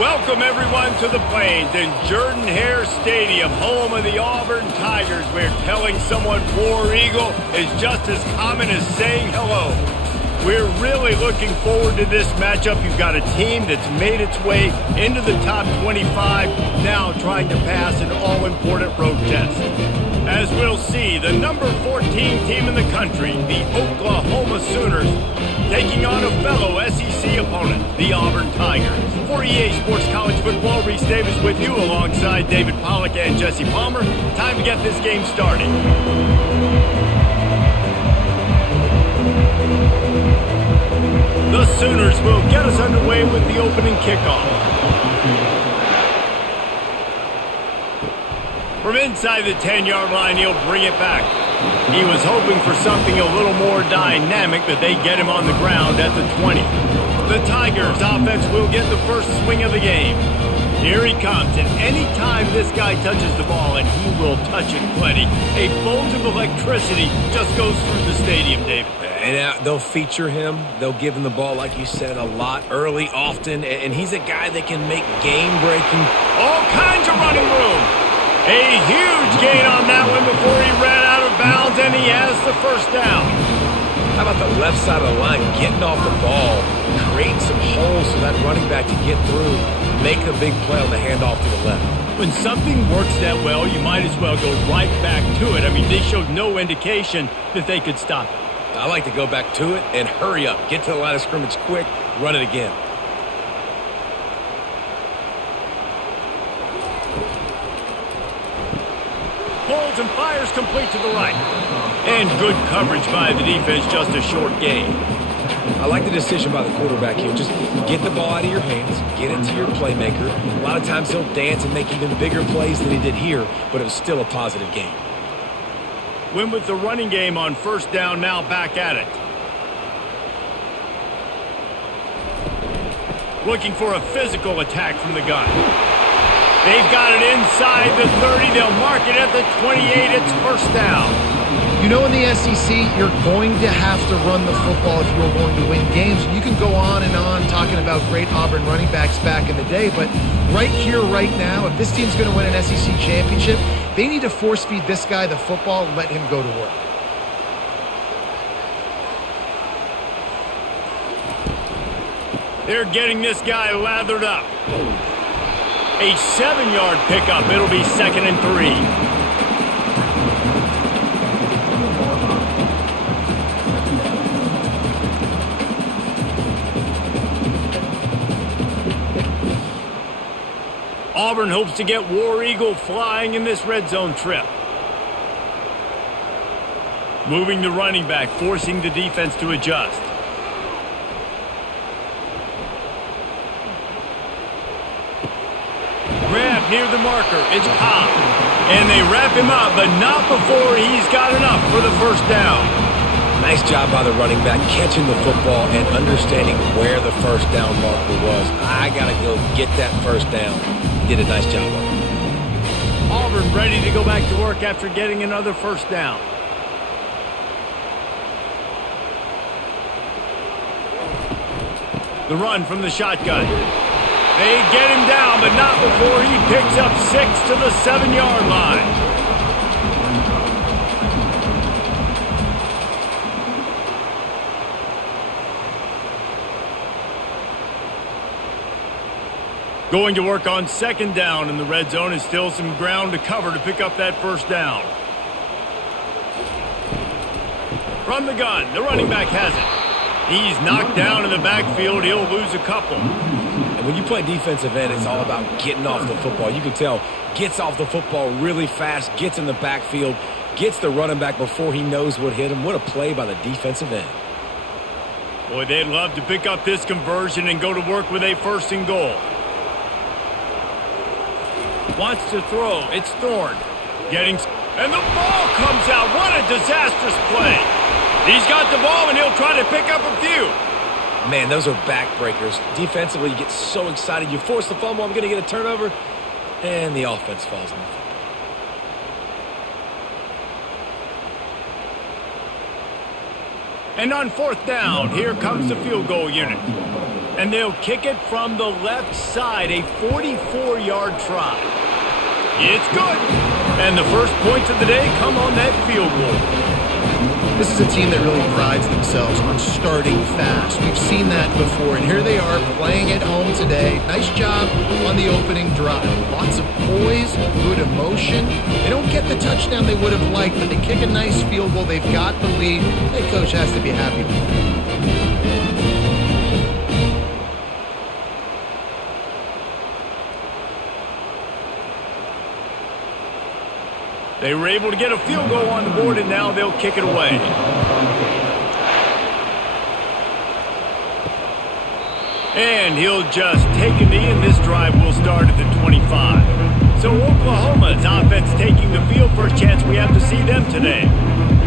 Welcome, everyone, to the Plains in Jordan-Hare Stadium, home of the Auburn Tigers, where telling someone War Eagle is just as common as saying hello. We're really looking forward to this matchup. You've got a team that's made its way into the top 25, now trying to pass an all-important road test. As we'll see, the number 14 team in the country, the Oklahoma Sooners, taking on a fellow SEC opponent, the Auburn Tigers. For EA Sports College Football, Reese Davis with you alongside David Pollack and Jesse Palmer. Time to get this game started. The Sooners will get us underway with the opening kickoff. From inside the 10-yard line, he'll bring it back. He was hoping for something a little more dynamic, but they get him on the ground at the 20. The Tigers' offense will get the first swing of the game. Here he comes, and any time this guy touches the ball, and he will touch it plenty, a bolt of electricity just goes through the stadium, David. And they'll feature him. They'll give him the ball, like you said, a lot, early, often, and he's a guy that can make game-breaking. All kinds of running room. A huge gain on that one before he ran out of bounds, and he has the first down. How about the left side of the line, getting off the ball, creating some holes for that running back to get through, make a big play on the handoff to the left. When something works that well, you might as well go right back to it. I mean, they showed no indication that they could stop it. I like to go back to it and hurry up. Get to the line of scrimmage quick, run it again. Pulls and fires complete to the right. And good coverage by the defense, just a short gain. I like the decision by the quarterback here. Just get the ball out of your hands, get it to your playmaker. A lot of times he'll dance and make even bigger plays than he did here, but it was still a positive game. Went with the running game on first down, now back at it. Looking for a physical attack from the gun. They've got it inside the 30. They'll mark it at the 28. It's first down. You know, in the SEC, you're going to have to run the football if you're going to win games. You can go on and on talking about great Auburn running backs back in the day, but right here, right now, if this team's going to win an SEC championship, they need to force-feed this guy the football and let him go to work. They're getting this guy lathered up. A 7-yard pickup. It'll be 2nd and 3. Auburn hopes to get War Eagle flying in this red zone trip. Moving the running back, forcing the defense to adjust. Grab near the marker. It's Cobb. And they wrap him up, but not before he's got enough for the first down. Nice job by the running back catching the football and understanding where the first down marker was. I got to go get that first down. He did a nice job of it. Auburn ready to go back to work after getting another first down. The run from the shotgun. They get him down, but not before he picks up 6 to the 7-yard line. Going to work on 2nd down in the red zone, and still some ground to cover to pick up that first down. From the gun, the running back has it. He's knocked down in the backfield. He'll lose a couple. And when you play defensive end, it's all about getting off the football. You can tell, gets off the football really fast, gets in the backfield, gets the running back before he knows what hit him. What a play by the defensive end. Boy, they'd love to pick up this conversion and go to work with a 1st and goal. Wants to throw. It's Thorne. And the ball comes out. What a disastrous play. He's got the ball, and he'll try to pick up a few. Man, those are backbreakers. Defensively, you get so excited. You force the fumble, I'm going to get a turnover, and the offense falls on the football. And on 4th down, here comes the field goal unit. And they'll kick it from the left side, a 44-yard try. It's good. And the first points of the day come on that field goal. This is a team that really prides themselves on starting fast. We've seen that before, and here they are playing at home today. Nice job on the opening drive. Lots of poise, good emotion. They don't get the touchdown they would have liked, but they kick a nice field goal. They've got the lead. Head coach has to be happy with that. They were able to get a field goal on the board, and now they'll kick it away. And he'll just take a knee, and this drive will start at the 25. So Oklahoma's offense taking the field. First chance we have to see them today.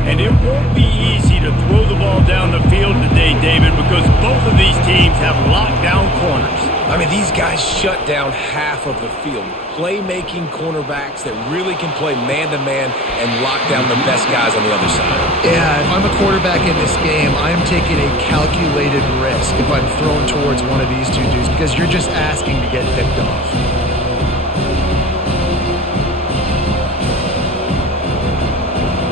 And it won't be easy to throw the ball down the field today, David, because both of these teams have locked down corners. I mean, these guys shut down half of the field. Playmaking cornerbacks that really can play man-to-man and lock down the best guys on the other side. Yeah, if I'm a quarterback in this game, I am taking a calculated risk if I'm thrown towards one of these two dudes because you're just asking to get picked off.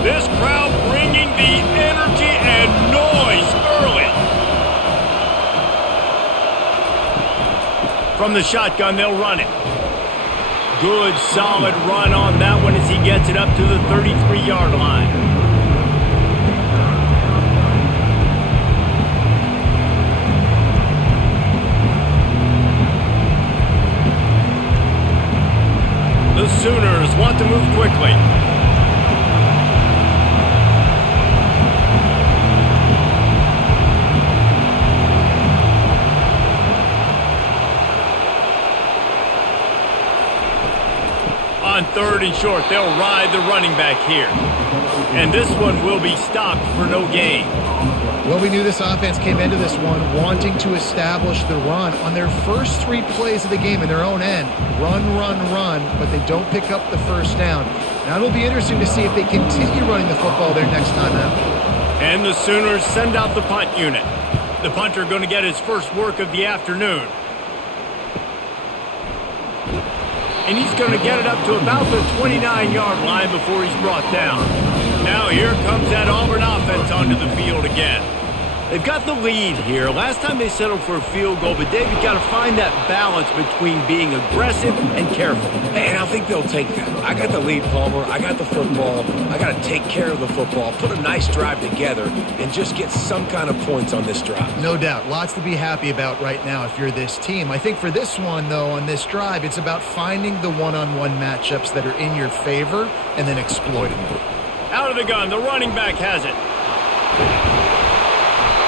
This crowd bringing the energy and noise early. From the shotgun, they'll run it. Good, solid run on that one as he gets it up to the 33-yard line. The Sooners want to move quickly. On 3rd and short, they'll ride the running back here. And this one will be stopped for no gain. Well, we knew this offense came into this one wanting to establish the run on their first 3 plays of the game in their own end. Run, run, run, but they don't pick up the first down. Now it'll be interesting to see if they continue running the football their next time out. And the Sooners send out the punt unit. The punter going to get his first work of the afternoon. And he's going to get it up to about the 29-yard line before he's brought down. Now here comes that Auburn offense onto the field again. They've got the lead here. Last time they settled for a field goal, but Dave, you've got to find that balance between being aggressive and careful. And I think they'll take that. I got the lead, Palmer. I got the football. I got to take care of the football, put a nice drive together, and just get some kind of points on this drive. No doubt. Lots to be happy about right now if you're this team. I think for this one, though, on this drive, it's about finding the one-on-one matchups that are in your favor and then exploiting them. Out of the gun, the running back has it.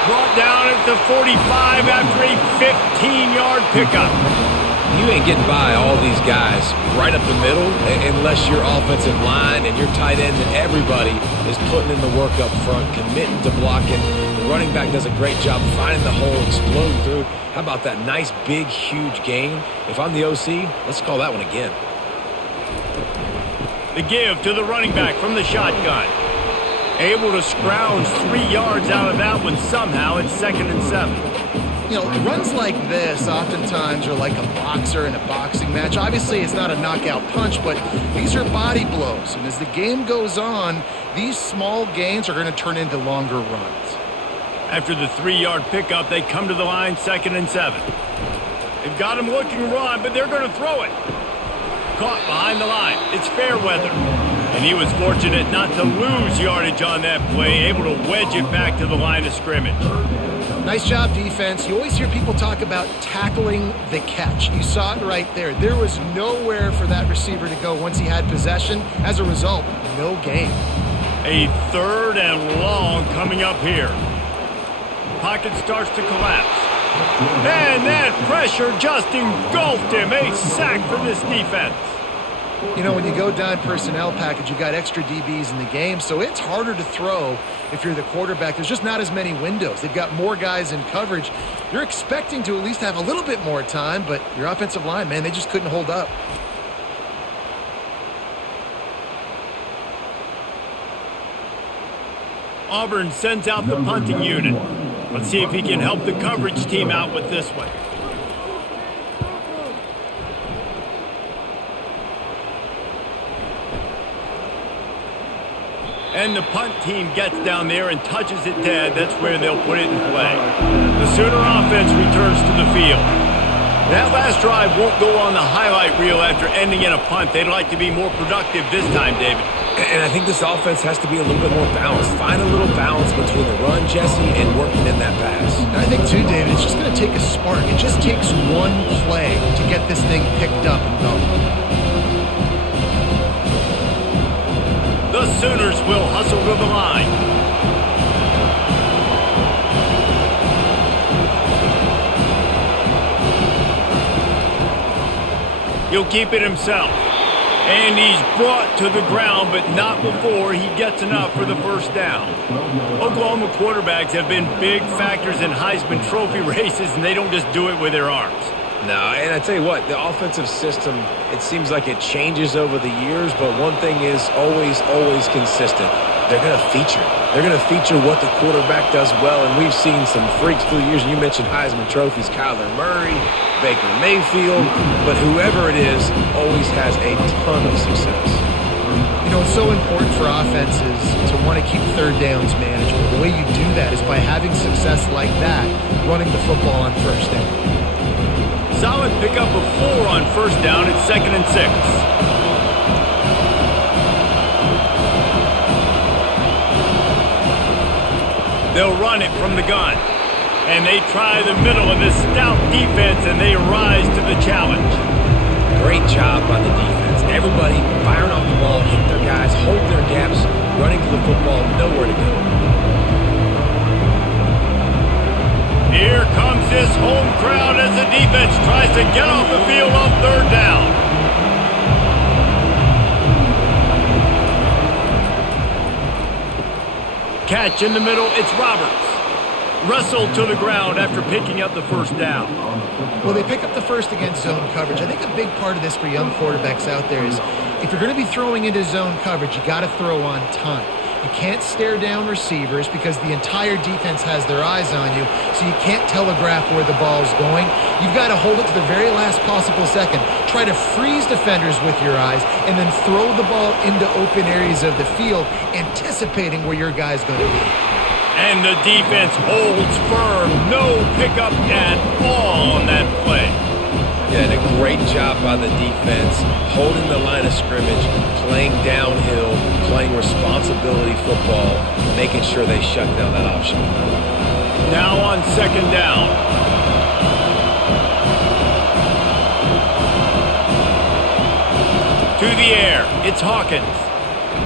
Brought down at the 45 after a 15-yard pickup. You ain't getting by all these guys right up the middle unless your offensive line and your tight end and everybody is putting in the work up front, committing to blocking. The running back does a great job finding the hole, exploding through. How about that nice, big, huge gain? If I'm the OC, let's call that one again. The give to the running back from the shotgun. Able to scrounge 3 yards out of that one somehow. It's 2nd and 7. You know, runs like this oftentimes are like a boxer in a boxing match. Obviously, it's not a knockout punch, but these are body blows. And as the game goes on, these small gains are going to turn into longer runs. After the 3-yard pickup, they come to the line, 2nd and 7. They've got him looking run, but they're going to throw it. Caught behind the line. It's Fairweather. And he was fortunate not to lose yardage on that play, able to wedge it back to the line of scrimmage. Nice job, defense. You always hear people talk about tackling the catch. You saw it right there. There was nowhere for that receiver to go once he had possession. As a result, no gain. A 3rd and long coming up here. Pocket starts to collapse. And that pressure just engulfed him. A sack for this defense. You know, when you go down personnel package, you've got extra DBs in the game, so it's harder to throw if you're the quarterback. There's just not as many windows. They've got more guys in coverage. You're expecting to at least have a little bit more time, but your offensive line, man, they just couldn't hold up. Auburn sends out the punting unit. Let's see if he can help the coverage team out with this one. And the punt team gets down there and touches it dead. That's where they'll put it in play. The Sooner offense returns to the field. That last drive won't go on the highlight reel after ending in a punt. They'd like to be more productive this time, David. And I think this offense has to be a little bit more balanced. Find a little balance between the run, Jesse, and working in that pass. And I think, too, David, it's just going to take a spark. It just takes one play to get this thing picked up and going. The Sooners will hustle to the line. He'll keep it himself. And he's brought to the ground, but not before he gets enough for the first down. Oklahoma quarterbacks have been big factors in Heisman Trophy races, and they don't just do it with their arms. No, and I tell you what, the offensive system, it seems like it changes over the years, but one thing is always consistent. They're going to feature. They're going to feature what the quarterback does well, and we've seen some freaks through the years. And you mentioned Heisman trophies, Kyler Murray, Baker Mayfield, but whoever it is always has a ton of success. You know, it's so important for offenses to want to keep third downs manageable. The way you do that is by having success like that, running the football on first down. Solid pickup of 4 on first down at 2nd and 6. They'll run it from the gun. And they try the middle of this stout defense, and they rise to the challenge. Great job by the defense. Everybody firing off the ball, hit their guys, hold their gaps, running to the football, nowhere to go. Here comes this home crowd as the defense tries to get off the field on third down. Catch in the middle, it's Roberts. Wrestled to the ground after picking up the first down. Well, they pick up the first against zone coverage. I think a big part of this for young quarterbacks out there is if you're going to be throwing into zone coverage, you got to throw on time. You can't stare down receivers because the entire defense has their eyes on you, so you can't telegraph where the ball's going. You've got to hold it to the very last possible second. Try to freeze defenders with your eyes and then throw the ball into open areas of the field, anticipating where your guy's going to be. And the defense holds firm. No pickup at all on that play. Yeah, and a great job by the defense, holding the line of scrimmage, playing downhill, playing responsibility football, making sure they shut down that option. Now on 2nd down. To the air, it's Hawkins.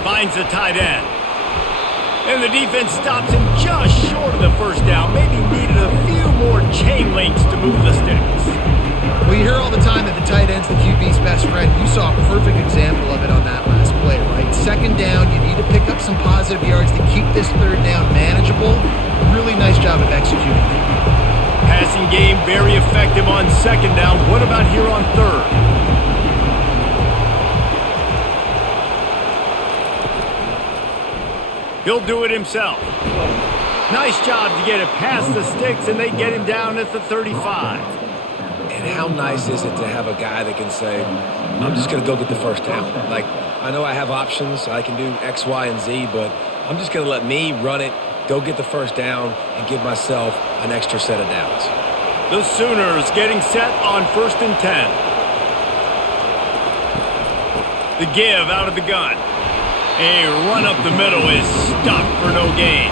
Finds the tight end. And the defense stops him just short of the first down. Maybe needed a few more chain links to move the sticks. Well, you hear all the time that the tight end's the QB's best friend. You saw a perfect example of it on that last play, right? 2nd down, you need to pick up some positive yards to keep this third down manageable. Really nice job of executing. Passing game very effective on 2nd down. What about here on 3rd? He'll do it himself. Nice job to get it past the sticks, and they get him down at the 35. And how nice is it to have a guy that can say, I'm just going to go get the first down. Like, I know I have options. I can do X, Y, and Z, but I'm just going to let me run it, go get the first down, and give myself an extra set of downs. The Sooners getting set on 1st and 10. The give out of the gun. A run up the middle is stuffed for no gain.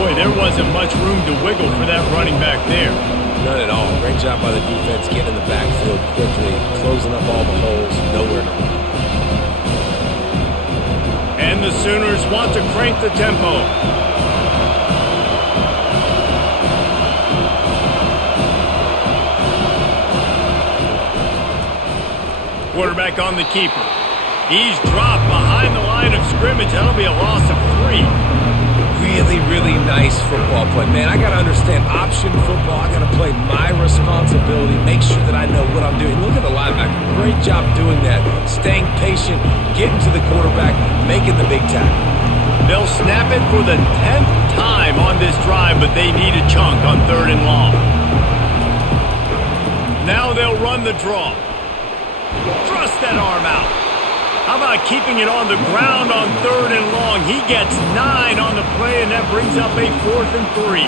Boy, there wasn't much room to wiggle for that running back there. None at all. Great job by the defense getting in the backfield quickly, closing up all the holes, nowhere to run. And the Sooners want to crank the tempo. Quarterback on the keeper. He's dropped behind the line of scrimmage. That'll be a loss of 3. Really, really nice football play. Man, I got to understand option football. I got to play my responsibility, make sure that I know what I'm doing. Look at the linebacker. Great job doing that. Staying patient, getting to the quarterback, making the big tackle. They'll snap it for the 10th time on this drive, but they need a chunk on 3rd and long. Now they'll run the draw. Thrust that arm out. How about keeping it on the ground on 3rd and long? He gets 9 on the play, and that brings up a 4th and 3.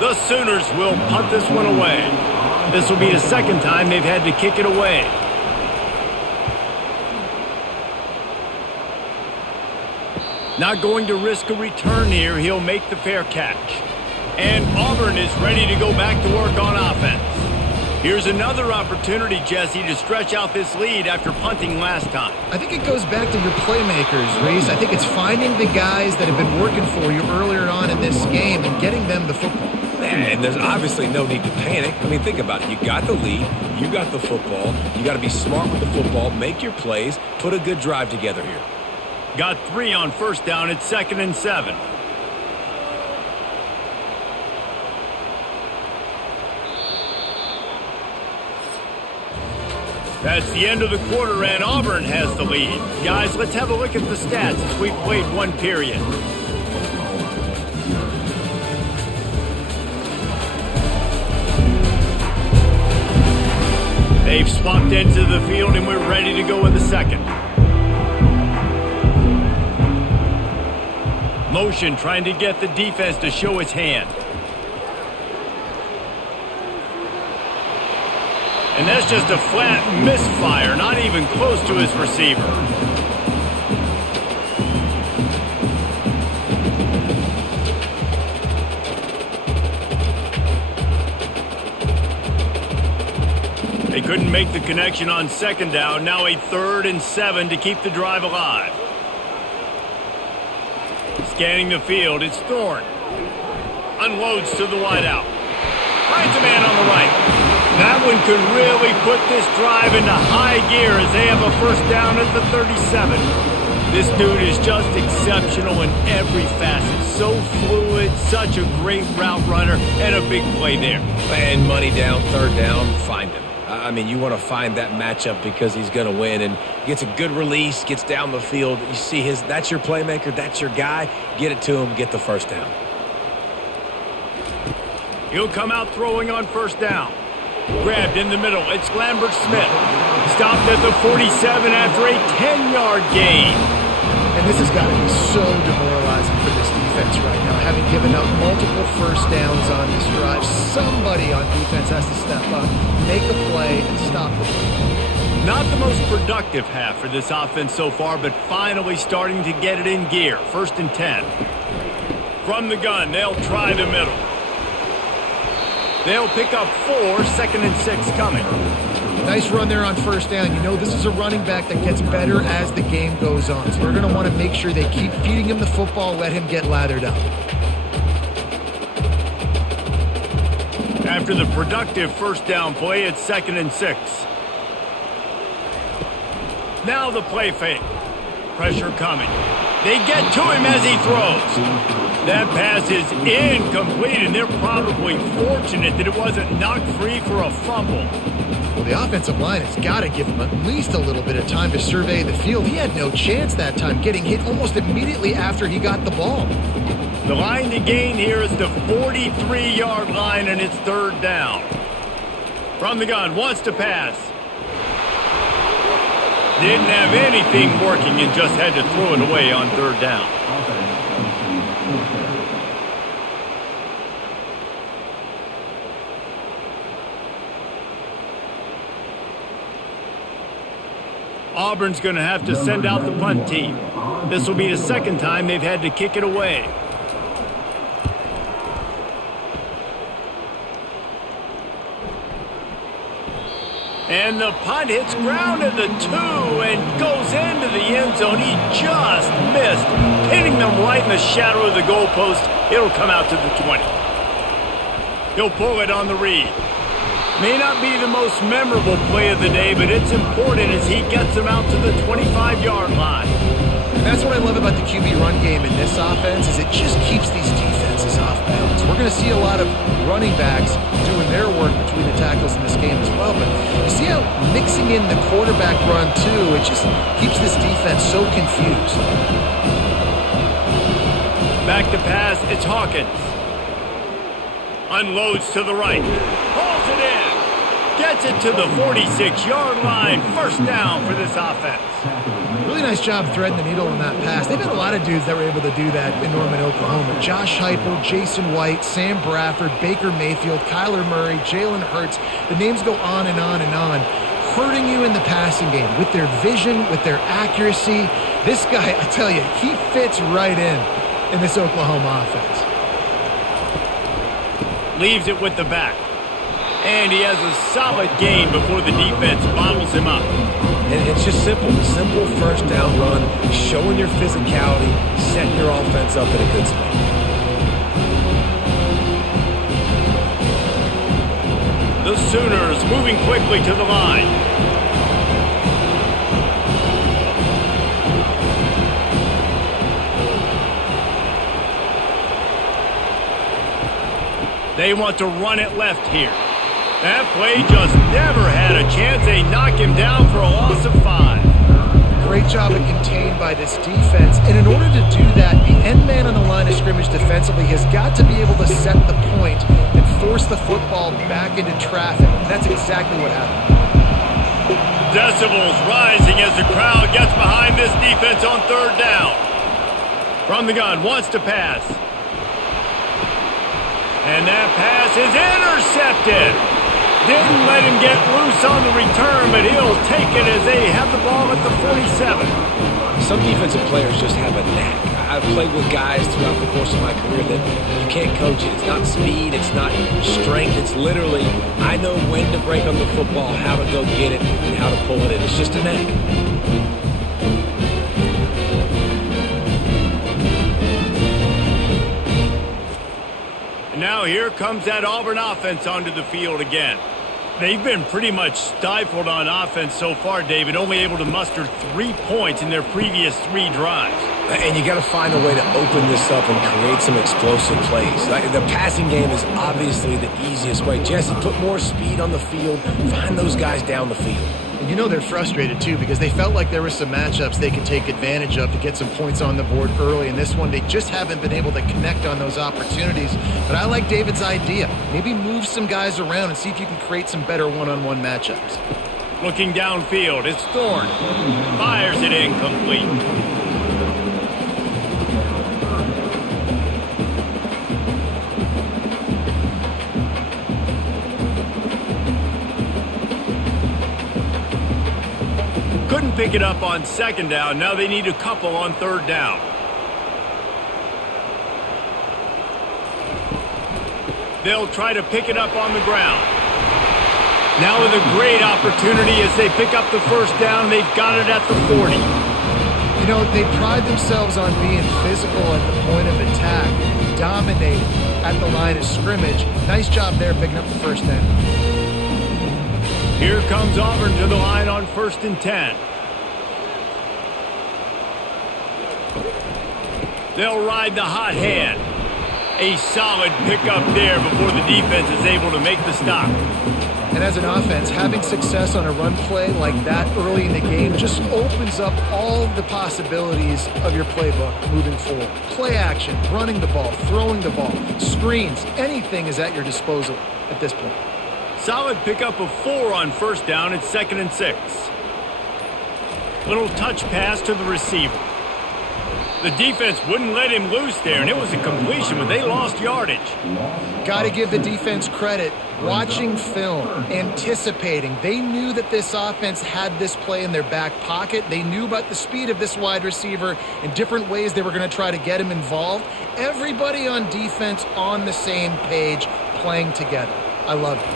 The Sooners will punt this one away. This will be the 2nd time they've had to kick it away. Not going to risk a return here. He'll make the fair catch. And Auburn is ready to go back to work on offense. Here's another opportunity, Jesse, to stretch out this lead after punting last time. I think it goes back to your playmakers, Reese. I think it's finding the guys that have been working for you earlier on in this game and getting them the football. And there's obviously no need to panic. I mean, think about it. You got the lead. You got the football. You got to be smart with the football. Make your plays. Put a good drive together here. Got 3 on 1st down. It's 2nd and 7. That's the end of the quarter, and Auburn has the lead. Guys, let's have a look at the stats as we've played 1 period. They've swapped into the field, and we're ready to go in the 2nd. Motion trying to get the defense to show its hand. And that's just a flat misfire, not even close to his receiver. They couldn't make the connection on 2nd down. Now a 3rd and 7 to keep the drive alive. Scanning the field, it's Thorne. Unloads to the wideout. Finds a man on the right. That one could really put this drive into high gear as they have a 1st down at the 37. This dude is just exceptional in every facet. So fluid, such a great route runner, and a big play there. And money down, 3rd down, find him. I mean, you want to find that matchup because he's going to win, and gets a good release, gets down the field. You see that's your playmaker, that's your guy. Get it to him, get the 1st down. He'll come out throwing on 1st down. Grabbed in the middle. It's Lambert Smith. Stopped at the 47 after a 10-yard gain. And this has got to be so demoralizing for this defense right now, having given up multiple 1st downs on this drive. Somebody on defense has to step up, make a play, and stop the play. Not the most productive half for this offense so far, but finally starting to get it in gear. 1st and 10. From the gun, they'll try the middle. They'll pick up 4, 2nd and 6 coming. Nice run there on 1st down. You know this is a running back that gets better as the game goes on. So they're going to want to make sure they keep feeding him the football, let him get lathered up. After the productive 1st down play, it's 2nd and 6. Now the play fake. Pressure coming. They get to him as he throws. That pass is incomplete, and they're probably fortunate that it wasn't knocked free for a fumble. Well, the offensive line has got to give him at least a little bit of time to survey the field. He had no chance that time, getting hit almost immediately after he got the ball. The line to gain here is the 43-yard line, and it's 3rd down. From the gun, wants to pass. Didn't have anything working and just had to throw it away on 3rd down. Auburn's going to have to send out the punt team. This will be the 2nd time they've had to kick it away. And the punt hits ground at the 2 and goes into the end zone. He just missed, hitting them right in the shadow of the goalpost. It'll come out to the 20. He'll pull it on the read. May not be the most memorable play of the day, but it's important as he gets them out to the 25-yard line. That's what I love about the QB run game in this offense is it just keeps these defenses off balance. We're going to see a lot of running backs doing their work between the tackles in this game as well. But you see how mixing in the quarterback run too, it just keeps this defense so confused. Back to pass, it's Hawkins. Unloads to the right. Pulls it in. Gets it to the 46-yard line. First down for this offense. Really nice job threading the needle on that pass. They've had a lot of dudes that were able to do that in Norman, Oklahoma. Josh Heupel, Jason White, Sam Bradford, Baker Mayfield, Kyler Murray, Jalen Hurts. The names go on and on and on. Hurting you in the passing game with their vision, with their accuracy. This guy, I tell you, he fits right in this Oklahoma offense. Leaves it with the back. And he has a solid gain before the defense bottles him up. And it's just simple first down run, showing your physicality, setting your offense up in a good spot. The Sooners moving quickly to the line. They want to run it left here. That play just never had a chance. They knock him down for a loss of 5. Great job of contained by this defense. And in order to do that, the end man on the line of scrimmage defensively has got to be able to set the point and force the football back into traffic. And that's exactly what happened. Decibels rising as the crowd gets behind this defense on third down. From the gun, wants to pass. And that pass is intercepted. Didn't let him get loose on the return, but he'll take it as they have the ball at the 47. Some defensive players just have a knack. I've played with guys throughout the course of my career that you can't coach it. It's not speed, it's not strength. It's literally, I know when to break on the football, how to go get it, and how to pull it in. It's just a knack. And now here comes that Auburn offense onto the field again. They've been pretty much stifled on offense so far, David, only able to muster 3 points in their previous 3 drives. And you got to find a way to open this up and create some explosive plays. The passing game is obviously the easiest way. Jesse, put more speed on the field. Find those guys down the field. And you know they're frustrated, too, because they felt like there were some matchups they could take advantage of to get some points on the board early. In this one, they just haven't been able to connect on those opportunities. But I like David's idea. Maybe move some guys around and see if you can create some better one-on-one matchups. Looking downfield, it's Thorne. Fires it incomplete. Couldn't pick it up on second down. Now they need a couple on third down. They'll try to pick it up on the ground. Now with a great opportunity as they pick up the first down. They've got it at the 40. You know, they pride themselves on being physical at the point of attack, dominating at the line of scrimmage. Nice job there picking up the first down. Here comes Auburn to the line on 1st and 10. They'll ride the hot hand. A solid pickup there before the defense is able to make the stop. And as an offense, having success on a run play like that early in the game just opens up all the possibilities of your playbook moving forward. Play action, running the ball, throwing the ball, screens, anything is at your disposal at this point. Solid pickup of 4 on first down. It's 2nd and 6. Little touch pass to the receiver. The defense wouldn't let him loose there, and it was a completion, but they lost yardage. Got to give the defense credit. Watching film, anticipating. They knew that this offense had this play in their back pocket. They knew about the speed of this wide receiver and different ways they were going to try to get him involved. Everybody on defense on the same page, playing together. I love it.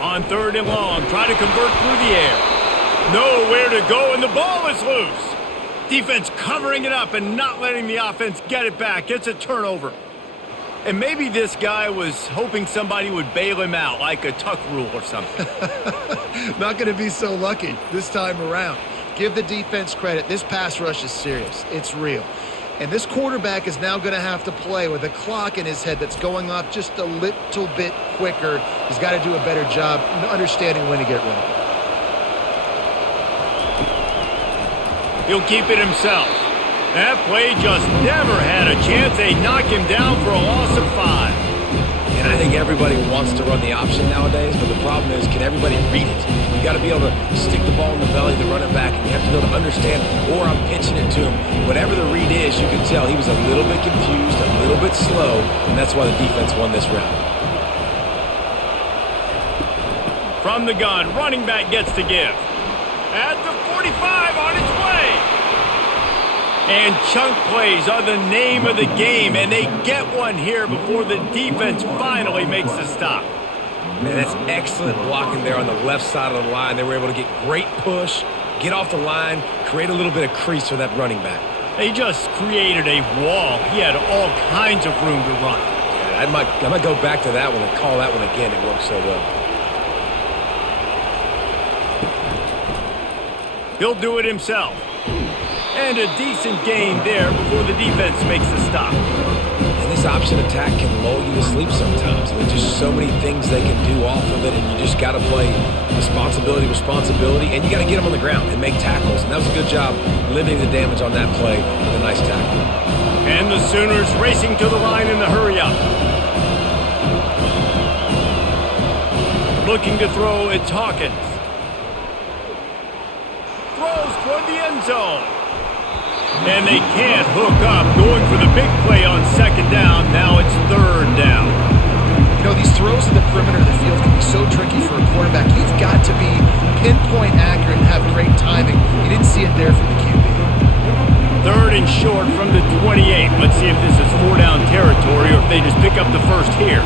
On 3rd and long, try to convert through the air. Nowhere to go, and the ball is loose. Defense covering it up and not letting the offense get it back. It's a turnover. And maybe this guy was hoping somebody would bail him out, like a tuck rule or something. Not going to be so lucky this time around. give the defense credit. This pass rush is serious. It's real. And this quarterback is now going to have to play with a clock in his head that's going off just a little bit quicker. He's got to do a better job understanding when to get rid of it. He'll keep it himself. That play just never had a chance. They knock him down for a loss of 5. And I think everybody wants to run the option nowadays, but the problem is, can everybody read it? You got to be able to stick the ball in the belly of the running back, and you have to be able to understand, or I'm pitching it to him. Whatever the read is, you can tell he was a little bit confused, a little bit slow, and that's why the defense won this round. From the gun, running back gets to give. At the 45, on its way. And chunk plays are the name of the game, and they get one here before the defense finally makes the stop. Man, that's excellent blocking there on the left side of the line. They were able to get great push, get off the line, create a little bit of crease for that running back. They just created a wall. He had all kinds of room to run. Yeah, I might go back to that one and call that one again. It worked so well. He'll do it himself. And a decent gain there before the defense makes the stop. And this option attack can lull you to sleep sometimes. There's just so many things they can do off of it, and you just got to play responsibility, and you got to get them on the ground and make tackles. And that was a good job limiting the damage on that play with a nice tackle. And the Sooners racing to the line in the hurry-up. Looking to throw, it's Hawkins. Throws toward the end zone. And they can't hook up, going for the big play on second down. Now it's third down. You know, these throws in the perimeter of the field can be so tricky for a quarterback. You've got to be pinpoint accurate and have great timing. You didn't see it there from the QB. Third and short from the 28. Let's see if this is 4-down territory or if they just pick up the first here.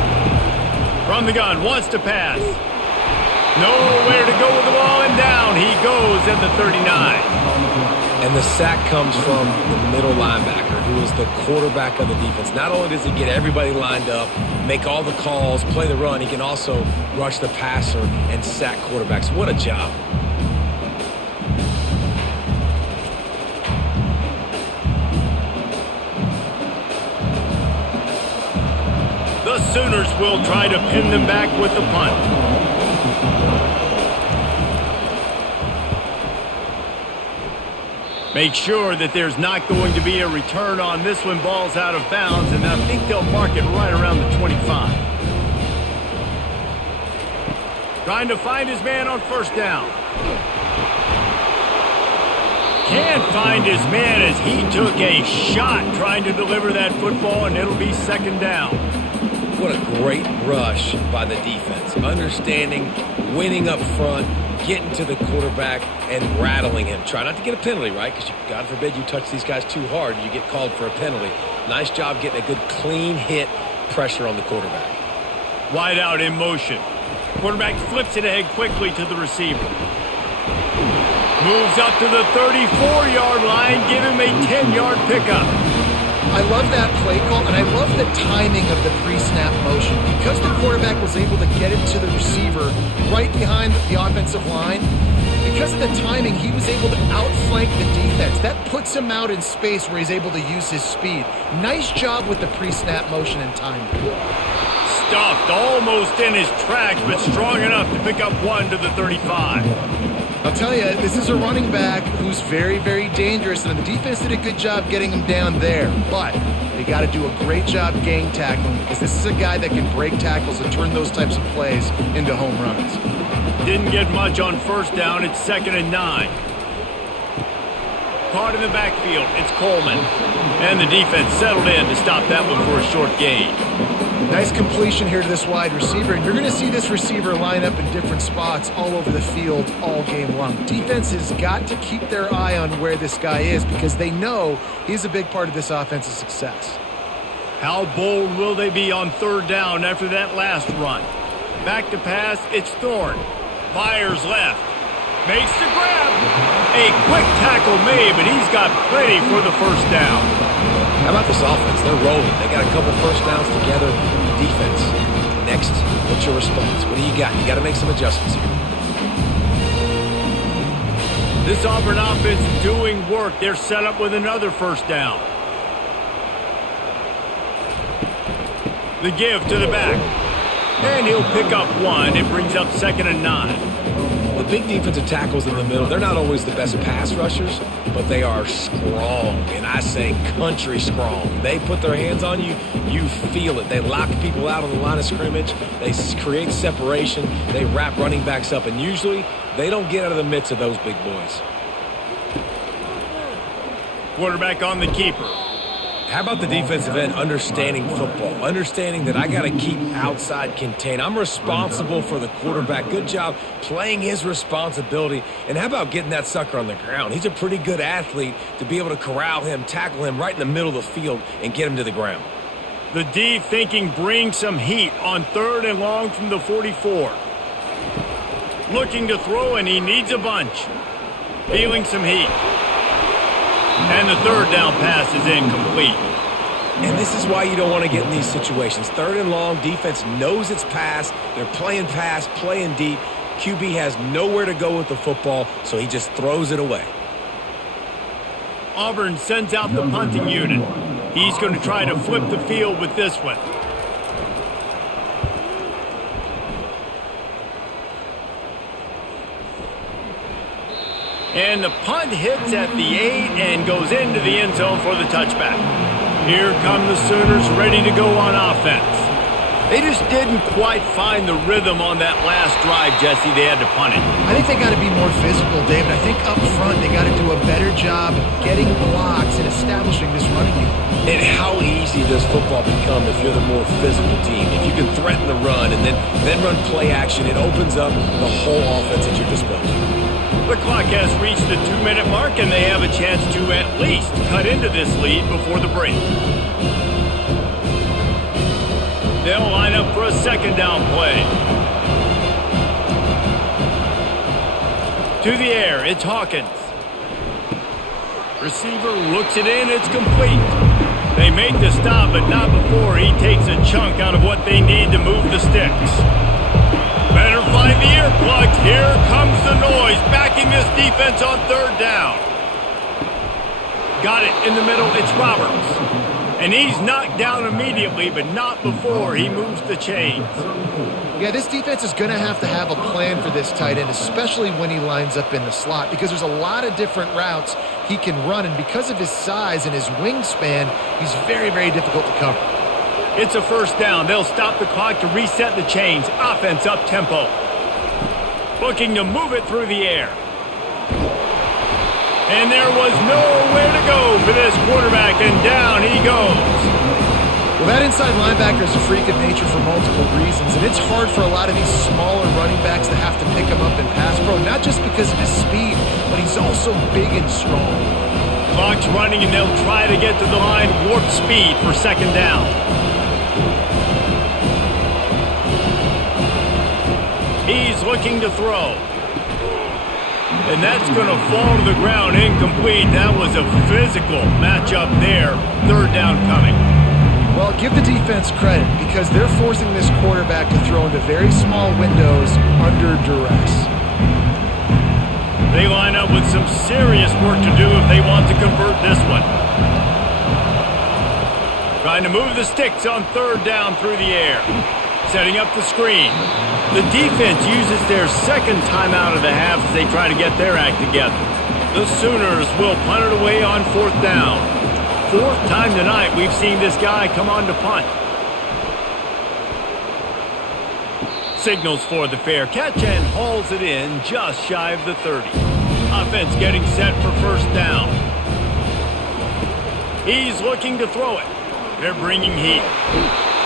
From the gun, wants to pass. Nowhere to go with the ball, and down he goes at the 39. And the sack comes from the middle linebacker, who is the quarterback of the defense. Not only does he get everybody lined up, make all the calls, play the run, he can also rush the passer and sack quarterbacks. What a job. The Sooners will try to pin them back with the punt. Make sure that there's not going to be a return on this one. Ball's out of bounds, and I think they'll mark it right around the 25. Trying to find his man on first down. Can't find his man as he took a shot trying to deliver that football, and it'll be second down. What a great rush by the defense. Understanding, winning up front, getting to the quarterback, and rattling him. Try not to get a penalty, right? Because God forbid you touch these guys too hard, you get called for a penalty. Nice job getting a good clean hit pressure on the quarterback. Wide out in motion. Quarterback flips it ahead quickly to the receiver. Moves up to the 34-yard line. Give him a 10-yard pickup. I love that play call, and I love the timing of the pre-snap motion. Because the quarterback was able to get it to the receiver right behind the offensive line, because of the timing, he was able to outflank the defense. That puts him out in space where he's able to use his speed. Nice job with the pre-snap motion and timing. Stuffed almost in his tracks, but strong enough to pick up one to the 35. I'll tell you, this is a running back who's very, very dangerous, and the defense did a good job getting him down there. But they got to do a great job gang tackling, because this is a guy that can break tackles and turn those types of plays into home runs. Didn't get much on first down. It's 2nd and 9. Caught in the backfield. It's Coleman. And the defense settled in to stop that one for a short gain. Nice completion here to this wide receiver. And you're going to see this receiver line up in different spots all over the field all game long. Defense has got to keep their eye on where this guy is, because they know he's a big part of this offense's success. How bold will they be on third down after that last run? Back to pass. It's Thorne. Fires left. Makes the grab. A quick tackle made, but he's got plenty for the first down. How about this offense? They're rolling. They got a couple first downs together. Defense. Next, what's your response? What do you got? You got to make some adjustments here. This Auburn offense is doing work. They're set up with another first down. The give to the back. And he'll pick up one. It brings up 2nd and 9. The big defensive tackles in the middle, they're not always the best pass rushers, but they are strong, and I say country strong. They put their hands on you, you feel it. They lock people out on the line of scrimmage. They create separation. They wrap running backs up, and usually they don't get out of the midst of those big boys. Quarterback on the keeper. How about the defensive end understanding football, understanding that I got to keep outside contain. I'm responsible for the quarterback. Good job playing his responsibility. And how about getting that sucker on the ground? He's a pretty good athlete to be able to corral him, tackle him right in the middle of the field and get him to the ground. The D thinking bring some heat on 3rd and long from the 44. Looking to throw, and he needs a bunch. Feeling some heat. And the 3rd down pass is incomplete. And this is why you don't want to get in these situations. 3rd and long, defense knows it's pass. They're playing pass, playing deep. QB has nowhere to go with the football, so he just throws it away. Auburn sends out the punting unit. He's going to try to flip the field with this one. And the punt hits at the 8 and goes into the end zone for the touchback. Here come the Sooners ready to go on offense. They just didn't quite find the rhythm on that last drive, Jesse. They had to punt it. I think they got to be more physical, David. I think up front they got to do a better job getting blocks and establishing this running unit. And how easy does football become if you're the more physical team? If you can threaten the run and then run play action, it opens up the whole offense at your disposal. The clock has reached the 2-minute mark, and they have a chance to at least cut into this lead before the break. They'll line up for a 2nd down play. To the air, it's Hawkins. Receiver looks it in, it's complete. They make the stop, but not before he takes a chunk out of what they need to move the sticks. Better find the earplugs. Here comes the noise, backing this defense on 3rd down. Got it in the middle. It's Roberts. And he's knocked down immediately, but not before he moves the chains. Yeah, this defense is going to have a plan for this tight end, especially when he lines up in the slot, because there's a lot of different routes he can run, and because of his size and his wingspan, he's very, very difficult to cover. It's a 1st down. They'll stop the clock to reset the chains. Offense up tempo. Looking to move it through the air. And there was nowhere to go for this quarterback, and down he goes. Well, that inside linebacker is a freak of nature for multiple reasons, and it's hard for a lot of these smaller running backs to have to pick him up in pass pro, not just because of his speed, but he's also big and strong. Clock's running, and they'll try to get to the line warp speed for 2nd down. He's looking to throw. And that's going to fall to the ground incomplete. That was a physical matchup there. 3rd down coming. Well, give the defense credit because they're forcing this quarterback to throw into very small windows under duress. They line up with some serious work to do if they want to convert this one. Trying to move the sticks on 3rd down through the air. Setting up the screen. The defense uses their 2nd timeout of the half as they try to get their act together. The Sooners will punt it away on 4th down. 4th time tonight we've seen this guy come on to punt. Signals for the fair catch and hauls it in just shy of the 30. Offense getting set for 1st down. He's looking to throw it. They're bringing heat.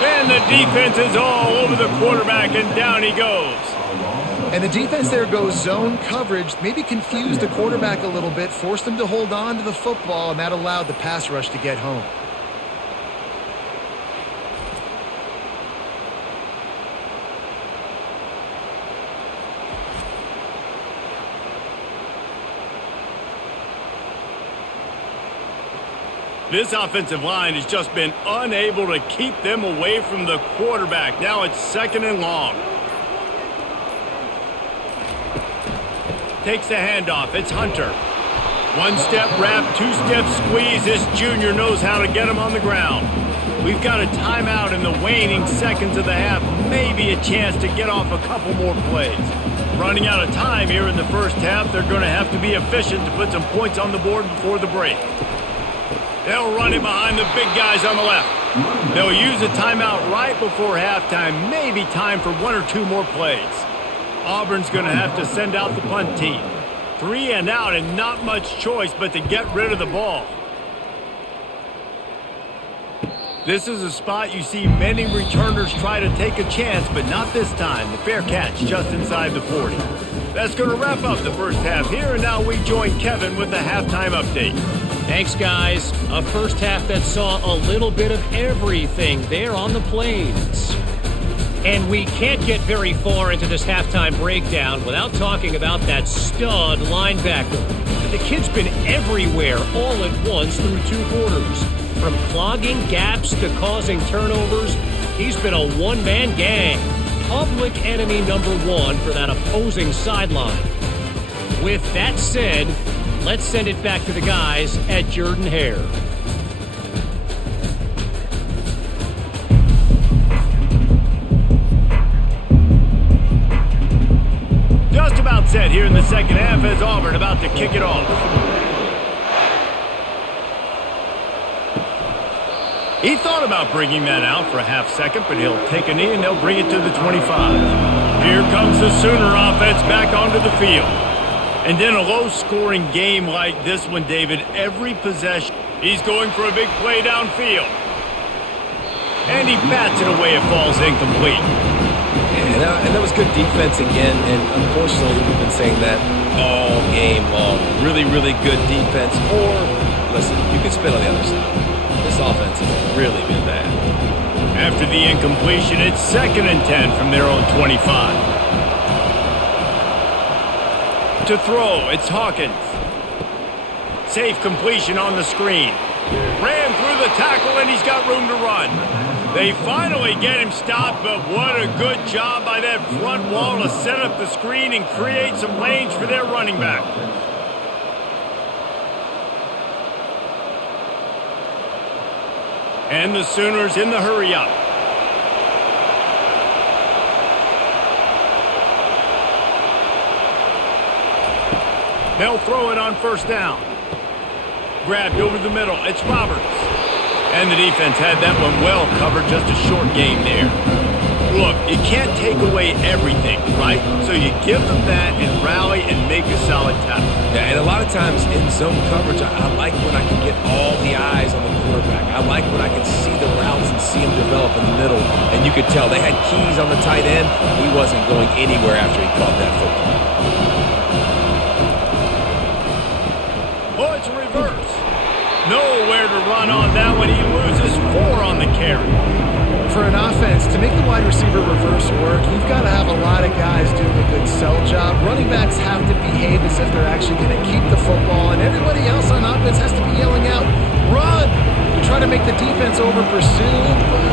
And the defense is all over the quarterback, and down he goes. And the defense there goes zone coverage, maybe confused the quarterback a little bit, forced him to hold on to the football, and that allowed the pass rush to get home. This offensive line has just been unable to keep them away from the quarterback. Now it's 2nd and long. takes the handoff. It's Hunter. One-step wrap, two-step squeeze. This junior knows how to get him on the ground. We've got a timeout in the waning seconds of the half. Maybe a chance to get off a couple more plays. Running out of time here in the first half. They're going to have to be efficient to put some points on the board before the break. They'll run it behind the big guys on the left. They'll use a timeout right before halftime. Maybe time for one or two more plays. Auburn's going to have to send out the punt team. 3 and out and not much choice but to get rid of the ball. This is a spot you see many returners try to take a chance, but not this time. The fair catch just inside the 40. That's going to wrap up the first half here, and now we join Kevin with the halftime update. Thanks, guys. A first half that saw a little bit of everything there on the Plains. And we can't get very far into this halftime breakdown without talking about that stud linebacker. The kid's been everywhere all at once through 2 quarters. From clogging gaps to causing turnovers, he's been a one-man gang. Public enemy number 1 for that opposing sideline. With that said, let's send it back to the guys at Jordan Hare. Just about set here in the second half as Auburn about to kick it off. He thought about bringing that out for a half second, but he'll take a knee and they'll bring it to the 25. Here comes the Sooner offense back onto the field. And then a low-scoring game like this one, David, every possession, he's going for a big play downfield. And he bats it away. It falls incomplete. Yeah, and that was good defense again, and unfortunately we've been saying that all game long. Really, really good defense, or, listen, you can spin on the other side. This offense has really been bad. After the incompletion, it's 2nd and 10 from their own 25. To throw, it's Hawkins. Safe completion on the screen. Ran through the tackle, and he's got room to run. They finally get him stopped, but what a good job by that front wall to set up the screen and create some lanes for their running back. And the Sooners in the hurry-up. They'll throw it on first down. Grabbed over the middle. It's Roberts. And the defense had that one well covered. Just a short game there. Look, you can't take away everything, right? So you give them that and rally and make a solid tackle. Yeah, and a lot of times in zone coverage, I like when I can get all the eyes on the quarterback. I like when I can see the routes and see him develop in the middle. And you could tell they had keys on the tight end. He wasn't going anywhere after he caught that football. Oh, it's a reverse. Nowhere to run on that one. He loses 4 on the carry. For an offense, to make the wide receiver reverse work, you've got to have a lot of guys doing a good sell job. Running backs have to behave as if they're actually going to keep the football, and everybody else on offense has to be yelling out, run, to try to make the defense over-pursue, but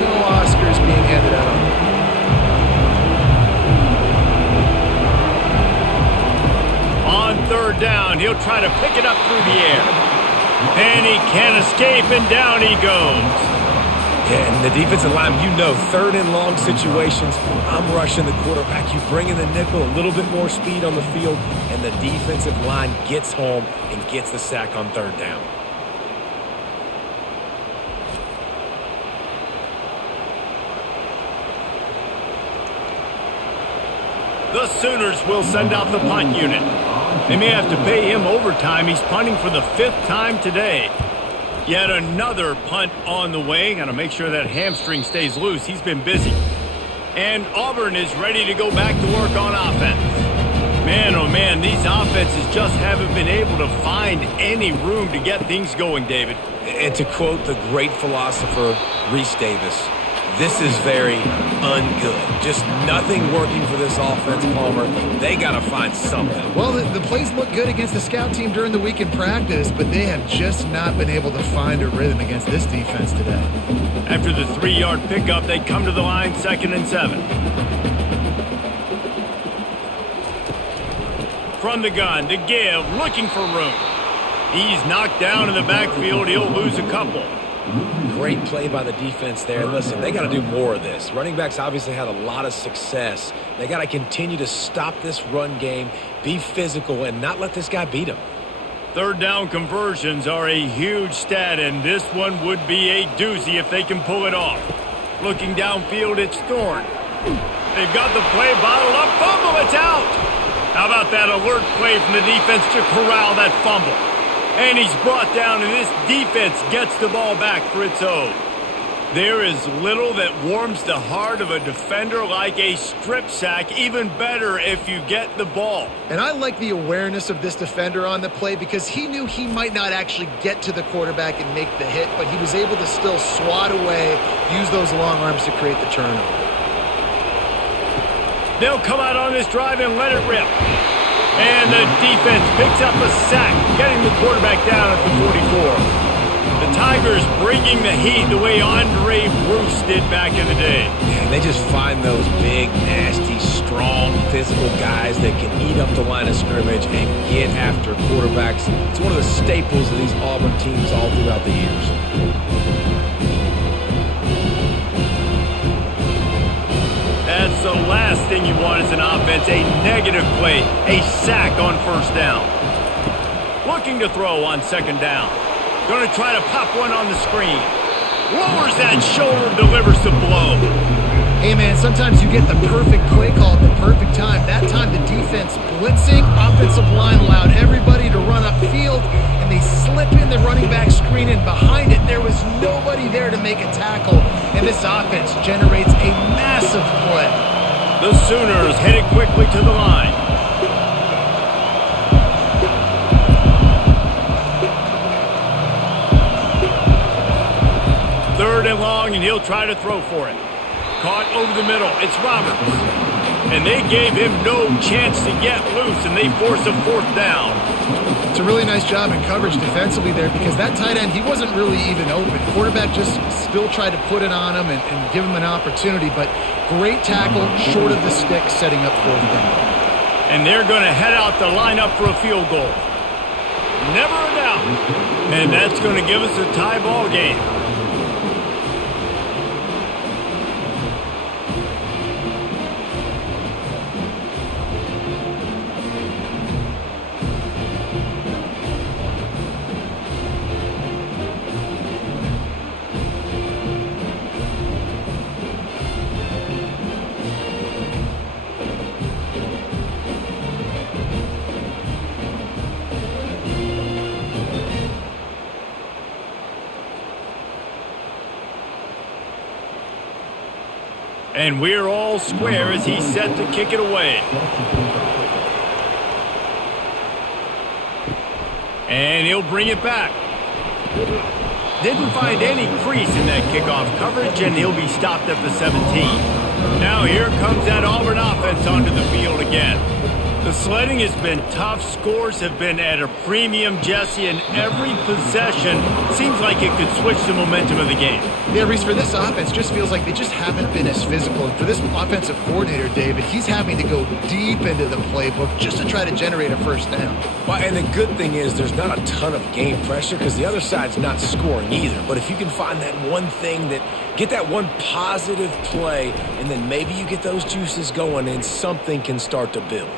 no Oscars being handed out on them. On 3rd down, he'll try to pick it up through the air. And he can't escape, and down he goes. Yeah, and the defensive line, you know, 3rd and long situations, I'm rushing the quarterback. You bring in the nickel, a little bit more speed on the field, and the defensive line gets home and gets the sack on 3rd down. The Sooners will send out the punt unit. They may have to pay him overtime. He's punting for the 5th time today. Yet another punt on the way. Got to make sure that hamstring stays loose. He's been busy. And Auburn is ready to go back to work on offense. Man, oh man, these offenses just haven't been able to find any room to get things going, David. And to quote the great philosopher Reese Davis, this is very ungood. Just nothing working for this offense, Palmer. They got to find something. Well, the plays look good against the scout team during the week in practice, but they have just not been able to find a rhythm against this defense today. After the 3-yard pickup, they come to the line, 2nd and 7. from the gun. The give, looking for room. He's knocked down in the backfield. He'll lose a couple. Great play by the defense there. Listen, they got to do more of this. Running backs obviously had a lot of success. They got to continue to stop this run game, be physical, and not let this guy beat them. Third down conversions are a huge stat, and this one would be a doozy if they can pull it off. Looking downfield, it's Thorne. They've got the play bottled up. Fumble, it's out. How about that alert play from the defense to corral that fumble? And he's brought down, and this defense gets the ball back for its own. There is little that warms the heart of a defender like a strip sack. Even better if you get the ball. And I like the awareness of this defender on the play because he knew he might not actually get to the quarterback and make the hit, but he was able to still swat away, use those long arms to create the turnover. They'll come out on this drive and let it rip. And the defense picks up a sack, getting the quarterback down at the 44. The Tigers bringing the heat the way Andre Bruce did back in the day. Man, they just find those big, nasty, strong, physical guys that can eat up the line of scrimmage and get after quarterbacks. It's one of the staples of these Auburn teams all throughout the years. That's the last thing you want as an offense, a negative play, a sack on first down. Looking to throw on second down. Going to try to pop one on the screen. Lowers that shoulder, delivers the blow. Hey, man, sometimes you get the perfect play call at the perfect time. That time the defense blitzing, offensive line allowed everybody to run upfield, and they slip in the running back screen, and behind it there was nobody there to make a tackle, and this offense generates a massive play. The Sooners headed quickly to the line. Third and long, and he'll try to throw for it. Caught over the middle. It's Roberts. And they gave him no chance to get loose, and they force a fourth down. It's a really nice job in coverage defensively there because that tight end, he wasn't really even open. Quarterback just still tried to put it on him and give him an opportunity, but great tackle, short of the stick, setting up fourth down. And they're going to head out the lineup for a field goal. Never a doubt. And that's going to give us a tie ball game. And we're all square as he's set to kick it away. And he'll bring it back. Didn't find any crease in that kickoff coverage, and he'll be stopped at the 17. Now here comes that Auburn offense onto the field again. The sledding has been tough. Scores have been at a premium, Jesse, and every possession seems like it could switch the momentum of the game. Yeah, Reese, for this offense, just feels like they just haven't been as physical. And for this offensive coordinator, David, he's having to go deep into the playbook just to try to generate a first down. Well, and the good thing is there's not a ton of game pressure because the other side's not scoring either. But if you can find that one thing get that one positive play, and then maybe you get those juices going and something can start to build.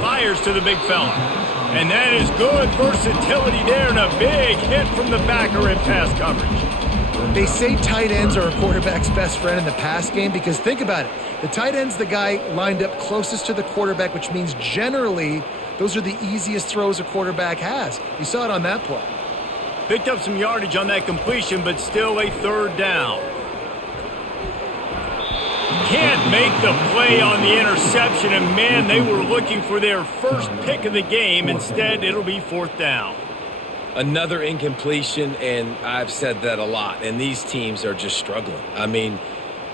Fires to the big fella. And that is good versatility there, and a big hit from the backer in pass coverage. They say tight ends are a quarterback's best friend in the pass game because think about it. The tight end's the guy lined up closest to the quarterback, which means generally those are the easiest throws a quarterback has. You saw it on that play. Picked up some yardage on that completion, but still a third down. Can't make the play on the interception, and man, they were looking for their first pick of the game. Instead, it'll be fourth down. Another incompletion, and I've said that a lot, and these teams are just struggling. I mean,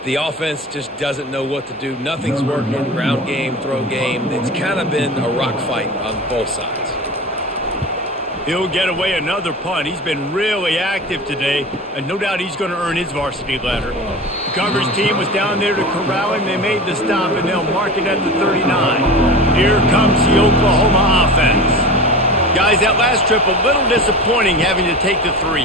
the offense just doesn't know what to do. Nothing's working, ground game, throw game. It's kind of been a rock fight on both sides. He'll get away another punt. He's been really active today, and no doubt he's going to earn his varsity letter. coverage team was down there to corral him. They made the stop, and they'll mark it at the 39. Here comes the Oklahoma offense. Guys, that last trip, a little disappointing having to take the 3.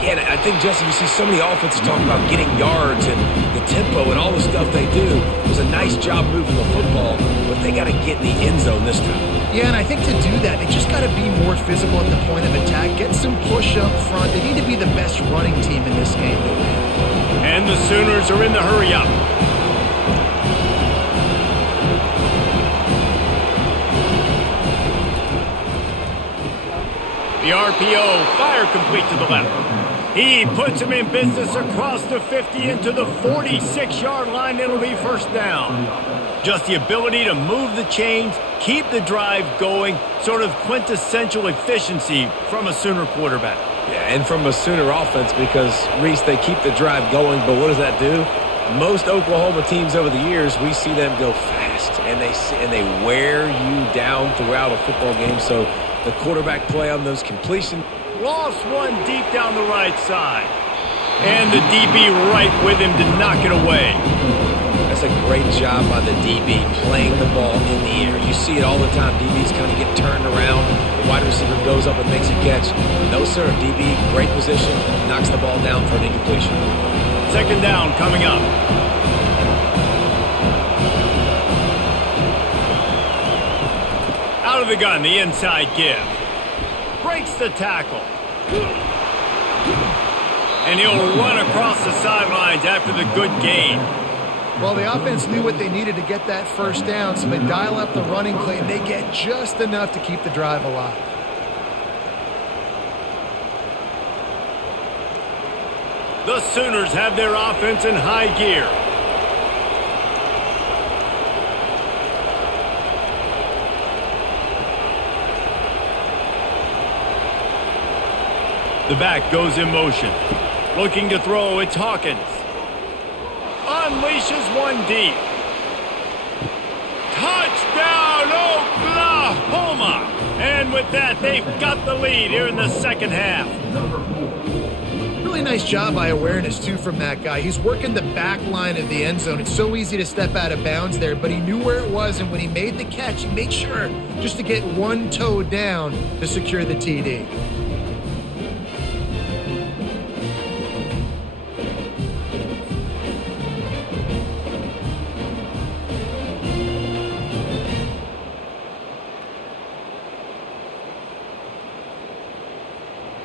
Yeah, and I think, Jesse, you see so many offenses talking about getting yards and the tempo and all the stuff they do. It was a nice job moving the football, but they got to get in the end zone this time. Yeah, and I think to do that, they just got to be more physical at the point of attack, get some push up front. They need to be the best running team in this game to win. And the Sooners are in the hurry up. The RPO, fire complete to the left. He puts him in business across the 50 into the 46-yard line. It'll be first down. Just the ability to move the chains, keep the drive going, sort of quintessential efficiency from a Sooner quarterback. Yeah, and from a Sooner offense because, Reese, they keep the drive going, but what does that do? Most Oklahoma teams over the years, we see them go fast, and they wear you down throughout a football game, so the quarterback play on those completions. Lost one deep down the right side. And the DB right with him to knock it away. That's a great job by the DB playing the ball in the air. You see it all the time. DBs kind of get turned around. The wide receiver goes up and makes a catch. No, sir. DB, great position, knocks the ball down for an incompletion. Second down coming up. Out of the gun, the inside give. Breaks the tackle. And he'll run across the sidelines after the good gain. Well, the offense knew what they needed to get that first down, so they dial up the running play, and they get just enough to keep the drive alive. The Sooners have their offense in high gear. The back goes in motion. Looking to throw, it's Hawkins. Unleashes one deep. Touchdown, Oklahoma! And with that, they've got the lead here in the second half. Really nice job by awareness, too, from that guy. He's working the back line of the end zone. It's so easy to step out of bounds there, but he knew where it was, and when he made the catch, he made sure just to get one toe down to secure the TD.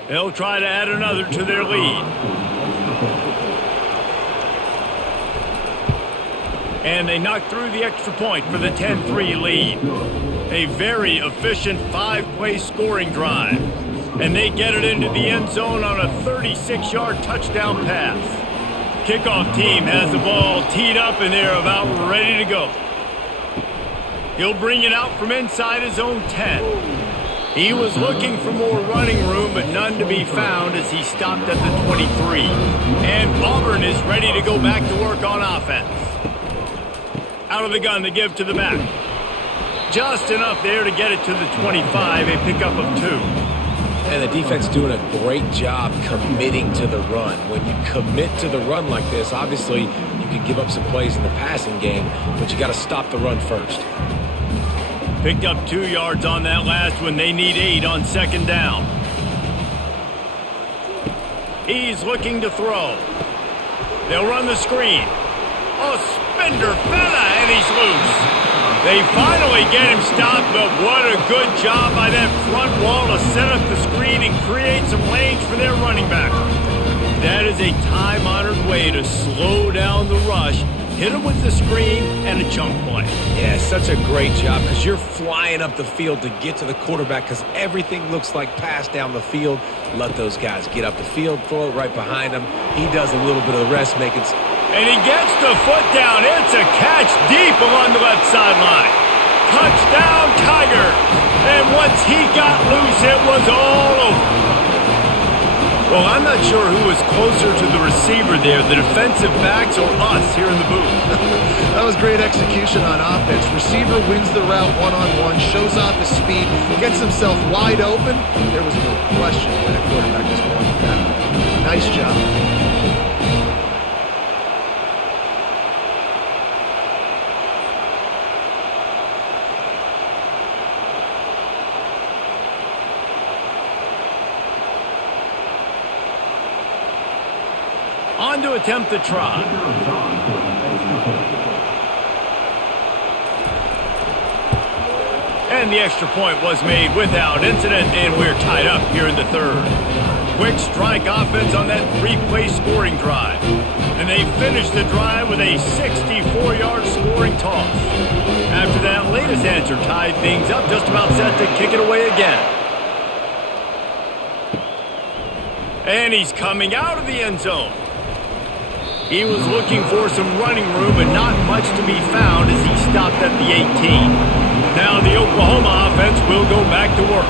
They'll try to add another to their lead. And they knock through the extra point for the 10-3 lead. A very efficient 5-play scoring drive. And they get it into the end zone on a 36-yard touchdown pass. Kickoff team has the ball teed up and they're about ready to go. He'll bring it out from inside his own 10. He was looking for more running room, but none to be found as he stopped at the 23. And Auburn is ready to go back to work on offense. Out of the gun, the give to the back. Just enough there to get it to the 25, a pickup of 2. And the defense doing a great job committing to the run. When you commit to the run like this, obviously you can give up some plays in the passing game, but you got to stop the run first. Picked up 2 yards on that last one. They need 8 on second down. He's looking to throw. They'll run the screen. Oh, Spender fella, and he's loose. They finally get him stopped, but what a good job by that front wall to set up the screen and create some lanes for their running back. That is a time-honored way to slow down the rush. Hit him with the screen and a chunk play. Yeah, such a great job because you're flying up the field to get to the quarterback because everything looks like pass down the field. Let those guys get up the field, throw it right behind him. He does a little bit of the rest, making... And he gets the foot down. It's a catch deep along the left sideline. Touchdown, Tigers. And once he got loose, it was all over. Well, I'm not sure who was closer to the receiver there, the defensive backs or us here in the booth. That was great execution on offense. Receiver wins the route one-on-one, shows off his speed, gets himself wide open. There was no question that quarterback was going with that. Nice job. On to attempt the try. And the extra point was made without incident, and we're tied up here in the third. Quick strike offense on that three-play scoring drive. And they finished the drive with a 64-yard scoring toss. After that latest answer tied things up, just about set to kick it away again. And he's coming out of the end zone. He was looking for some running room, but not much to be found as he stopped at the 18. Now the Oklahoma offense will go back to work.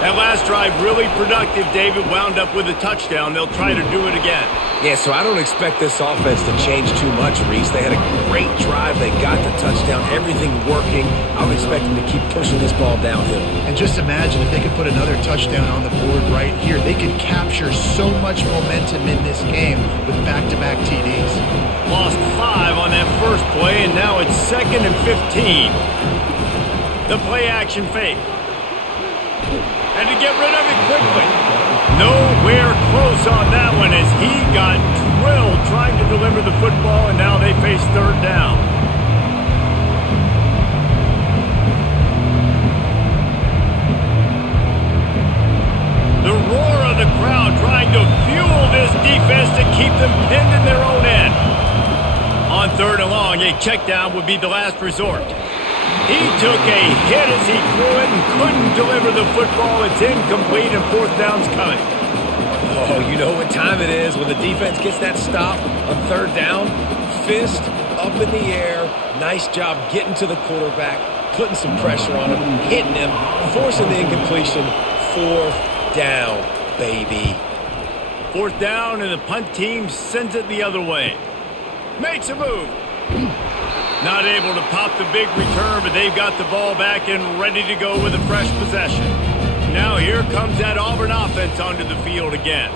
That last drive really productive. David wound up with a touchdown. They'll try to do it again. Yeah, so I don't expect this offense to change too much, Reese. They had a great drive. They got the touchdown. Everything working. I would expect them to keep pushing this ball downhill. And just imagine if they could put another touchdown on the board right here. They could capture so much momentum in this game with back-to-back TDs. Lost 5 on that first play, and now it's 2nd and 15. The play-action fake. And to get rid of it quickly. Nowhere close on that one as he got drilled trying to deliver the football, and now they face third down. The roar of the crowd trying to fuel this defense to keep them pinned in their own end. On 3rd and long, a check down would be the last resort. He took a hit as he threw it and couldn't deliver the football. It's incomplete and 4th down's coming. Oh, you know what time it is when the defense gets that stop on 3rd down. Fist up in the air. Nice job getting to the quarterback, putting some pressure on him, hitting him, forcing the incompletion. 4th down, baby. 4th down, and the punt team sends it the other way. Makes a move. Not able to pop the big return, but they've got the ball back and ready to go with a fresh possession. Now here comes that Auburn offense onto the field again.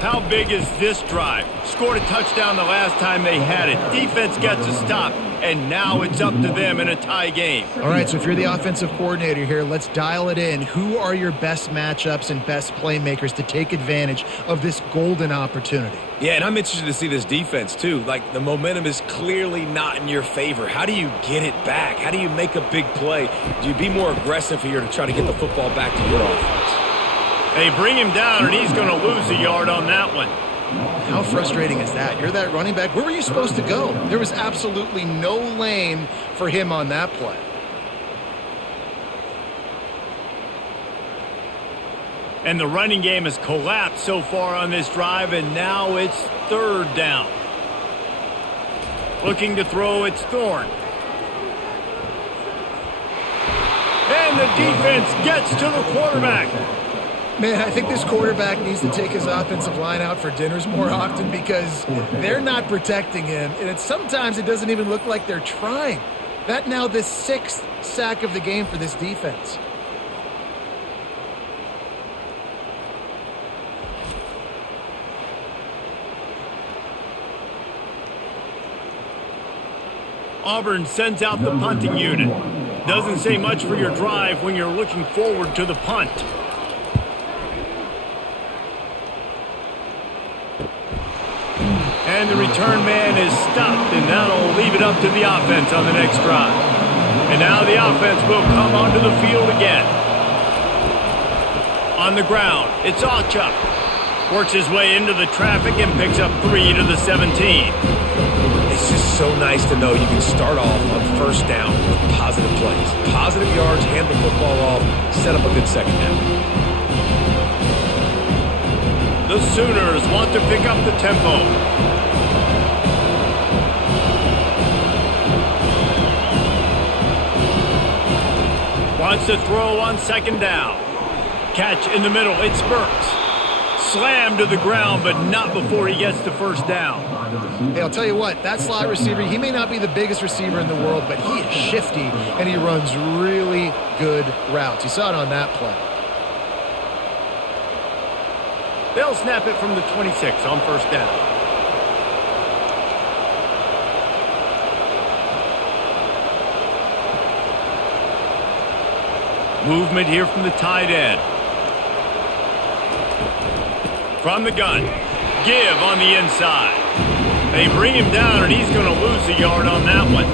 How big is this drive? Scored a touchdown the last time they had it. Defense gets a stop, and now it's up to them in a tie game. All right, so if you're the offensive coordinator here, let's dial it in. Who are your best matchups and best playmakers to take advantage of this golden opportunity? Yeah, and I'm interested to see this defense, too. Like, the momentum is clearly not in your favor. How do you get it back? How do you make a big play? Do you be more aggressive here to try to get the football back to your offense? They bring him down, and he's going to lose a yard on that one. How frustrating is that? You're that running back. Where were you supposed to go? There was absolutely no lane for him on that play. And the running game has collapsed so far on this drive, and now it's 3rd down. Looking to throw, it's Thorne. And the defense gets to the quarterback. Man, I think this quarterback needs to take his offensive line out for dinners more often because they're not protecting him. And sometimes it doesn't even look like they're trying. That now the 6th sack of the game for this defense. Auburn sends out the punting unit. Doesn't say much for your drive when you're looking forward to the punt. And the return man is stopped, and that'll leave it up to the offense on the next drive. And now the offense will come onto the field again. On the ground, it's Allchuck. Works his way into the traffic and picks up 3 to the 17. It's just so nice to know you can start off on 1st down with positive plays. Positive yards, hand the football off, set up a good 2nd down. The Sooners want to pick up the tempo. Wants to throw on 2nd down. Catch in the middle, it's Burks. Slammed to the ground, but not before he gets the 1st down. Hey, I'll tell you what, that slot receiver, he may not be the biggest receiver in the world, but he is shifty, and he runs really good routes. You saw it on that play. They'll snap it from the 26 on 1st down. Movement here from the tight end. From the gun. give on the inside. They bring him down, and he's going to lose a yard on that one.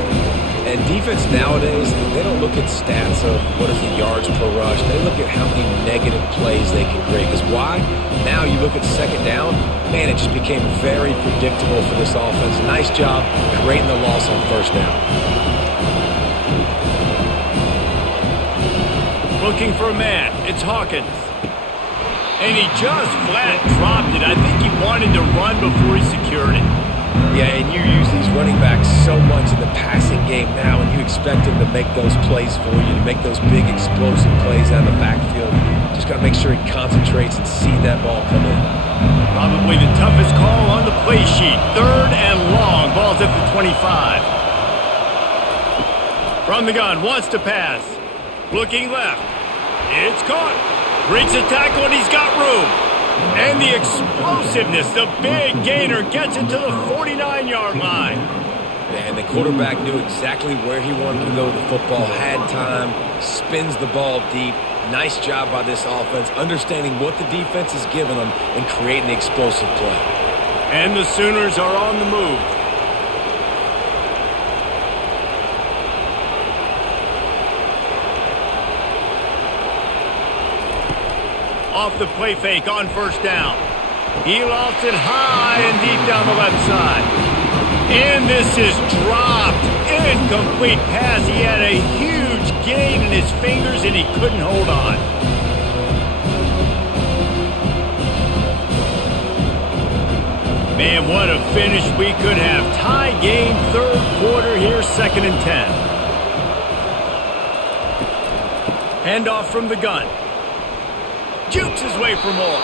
And defense nowadays, they don't look at stats of what is the yards per rush. They look at how many negative plays they can create. Because why? Now you look at second down, man, it just became very predictable for this offense. Nice job creating the loss on first down. Looking for a man. It's Hawkins. And he just flat dropped it. I think he wanted to run before he secured it. Yeah, and you use these running backs so much in the passing game now, and you expect them to make those plays for you, to make those big explosive plays out of the backfield. Just got to make sure he concentrates and see that ball come in. Probably the toughest call on the play sheet. 3rd and long. Ball's at the 25. From the gun, wants to pass. Looking left. It's caught. Breaks a tackle, and he's got room. And the explosiveness, the big gainer, gets it to the 49-yard line. And the quarterback knew exactly where he wanted to go with the football, had time, spins the ball deep. Nice job by this offense, understanding what the defense is giving them and creating the explosive play. And the Sooners are on the move. Off the play fake on first down. He lofts it high and deep down the left side. And this is dropped. Incomplete pass. He had a huge gain in his fingers and he couldn't hold on. Man, what a finish we could have. Tie game, 3rd quarter here, 2nd and 10. Handoff from the gun. Jukes his way for more.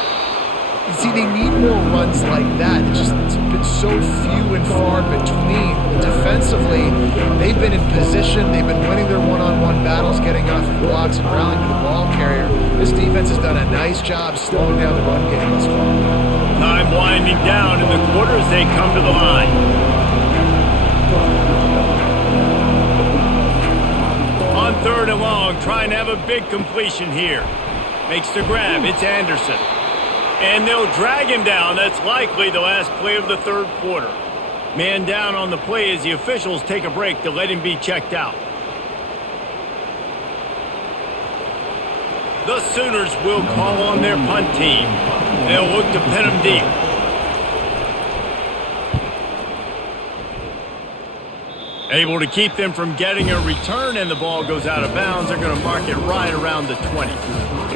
You see, they need more runs like that. It's been so few and far between. Defensively, they've been in position. They've been winning their one-on-one battles, getting off the blocks and rallying to the ball carrier. This defense has done a nice job slowing down the run game thus far. Time winding down in the quarter as they come to the line. On 3rd and long, trying to have a big completion here. Makes the grab. It's Anderson. And they'll drag him down. That's likely the last play of the 3rd quarter. Man down on the play as the officials take a break to let him be checked out. The Sooners will call on their punt team. They'll look to pin him deep. Able to keep them from getting a return, and the ball goes out of bounds. They're going to mark it right around the 20.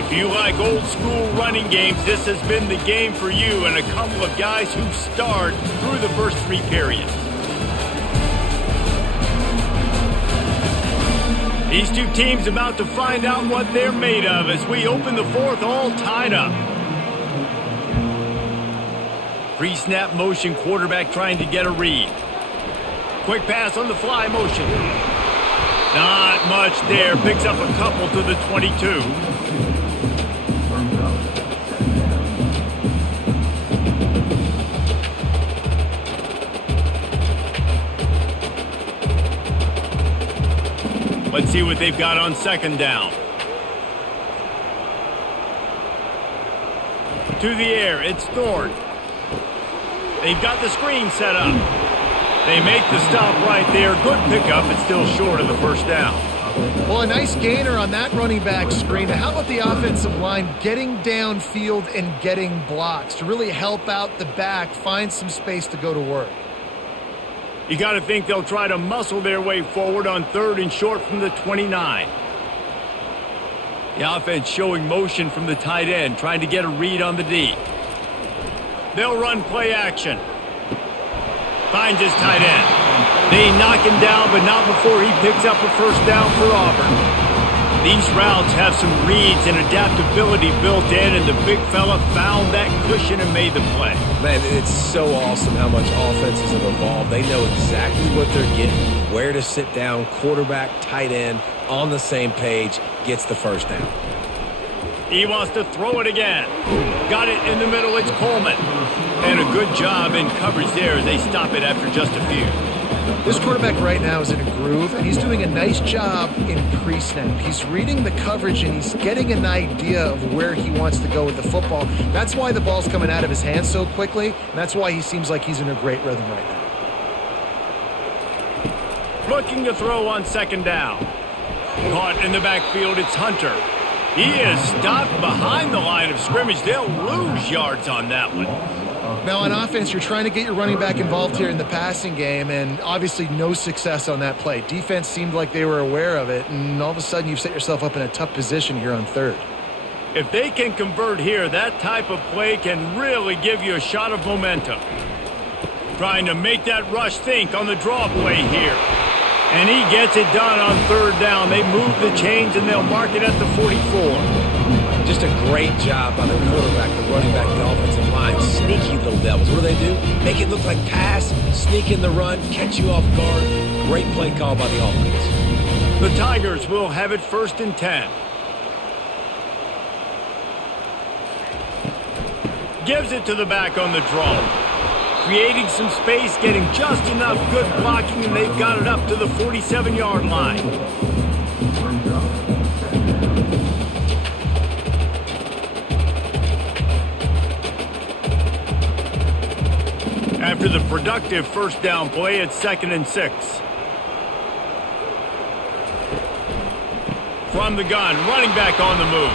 If you like old school running games, this has been the game for you and a couple of guys who've starred through the first 3 periods. These two teams about to find out what they're made of as we open the 4th, all tied up. Pre-snap motion, quarterback trying to get a read. Quick pass on the fly motion. Not much there. Picks up a couple to the 22. Let's see what they've got on 2nd down. To the air, it's Thorne. They've got the screen set up. They make the stop right there. Good pickup, but still short of the 1st down. Well, a nice gainer on that running back screen. How about the offensive line getting downfield and getting blocks to really help out the back, find some space to go to work? You got to think they'll try to muscle their way forward on 3rd and short from the 29. The offense showing motion from the tight end, trying to get a read on the D. They'll run play action. Finds his tight end. They knock him down, but not before he picks up a 1st down for Auburn. These routes have some reads and adaptability built in, and the big fella found that cushion and made the play. Man, it's so awesome how much offenses have evolved. They know exactly what they're getting, where to sit down, quarterback, tight end, on the same page, gets the 1st down. He wants to throw it again. Got it in the middle. It's Coleman. And a good job in coverage there as they stop it after just a few. This quarterback right now is in a groove, and he's doing a nice job in pre-snap. He's reading the coverage, and he's getting an idea of where he wants to go with the football. That's why the ball's coming out of his hands so quickly, and that's why he seems like he's in a great rhythm right now. Looking to throw on second down. Caught in the backfield, it's Hunter. He is stopped behind the line of scrimmage. They'll lose yards on that one. Now, on offense, you're trying to get your running back involved here in the passing game, and obviously no success on that play. Defense seemed like they were aware of it, and all of a sudden you've set yourself up in a tough position here on third. If they can convert here, that type of play can really give you a shot of momentum. Trying to make that rush think on the draw play here. And he gets it done on third down. They move the chains, and they'll mark it at the 44. Just a great job by the quarterback, the running back, the offensive line. Sneaky little devils. What do? Make it look like pass, sneak in the run, catch you off guard. Great play call by the offense. The Tigers will have it 1st and 10. Gives it to the back on the draw. Creating some space, getting just enough good blocking, and they've got it up to the 47-yard line. After the productive first down play, it's 2nd and 6. From the gun, running back on the move.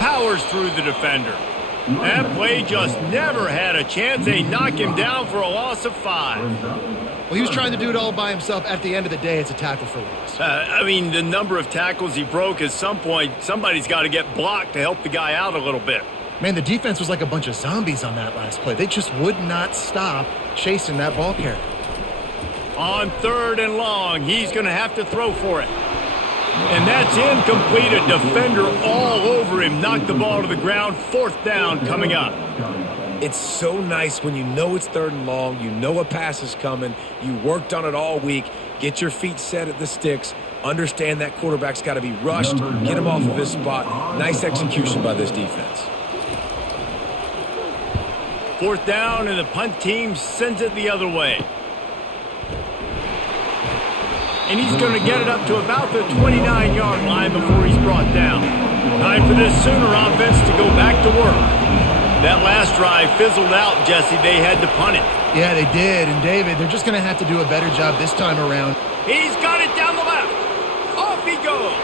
Powers through the defender. That play just never had a chance. They knock him down for a loss of 5. Well, he was trying to do it all by himself. At the end of the day, it's a tackle for loss. I mean, the number of tackles he broke, at some point, somebody's got to get blocked to help the guy out a little bit. Man, the defense was like a bunch of zombies on that last play. They just would not stop chasing that ball carrier. On 3rd and long, he's going to have to throw for it. And that's incomplete. A defender all over him. Knocked the ball to the ground. 4th down coming up. It's so nice when you know it's 3rd and long. You know a pass is coming. You worked on it all week. Get your feet set at the sticks. Understand that quarterback's got to be rushed. Get him off of his spot. Nice execution by this defense. 4th down, and the punt team sends it the other way. And he's going to get it up to about the 29-yard line before he's brought down. Time for this Sooner offense to go back to work. That last drive fizzled out, Jesse. They had to punt it. Yeah, they did. And, David, they're just going to have to do a better job this time around. He's got it down the left. Off he goes.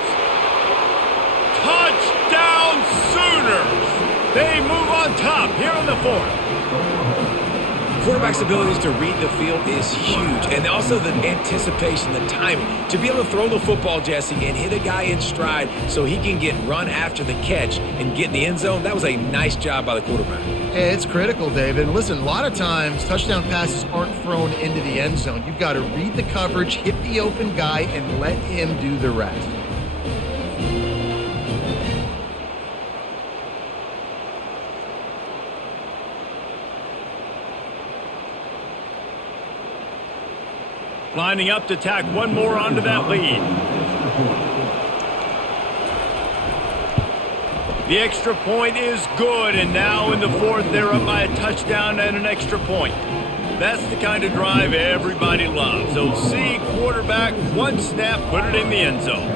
Touchdown Sooners. They move on top here in the 4th. Quarterback's abilities to read the field is huge, and also the anticipation, the timing. To be able to throw the football, Jesse, and hit a guy in stride so he can get run after the catch and get in the end zone, that was a nice job by the quarterback. Yeah, it's critical, David. Listen, a lot of times touchdown passes aren't thrown into the end zone. You've got to read the coverage, hit the open guy, and let him do the rest. Lining up to tack one more onto that lead. The extra point is good, and now in the 4th, they're up by a touchdown and an extra point. That's the kind of drive everybody loves. So see quarterback, one snap, put it in the end zone.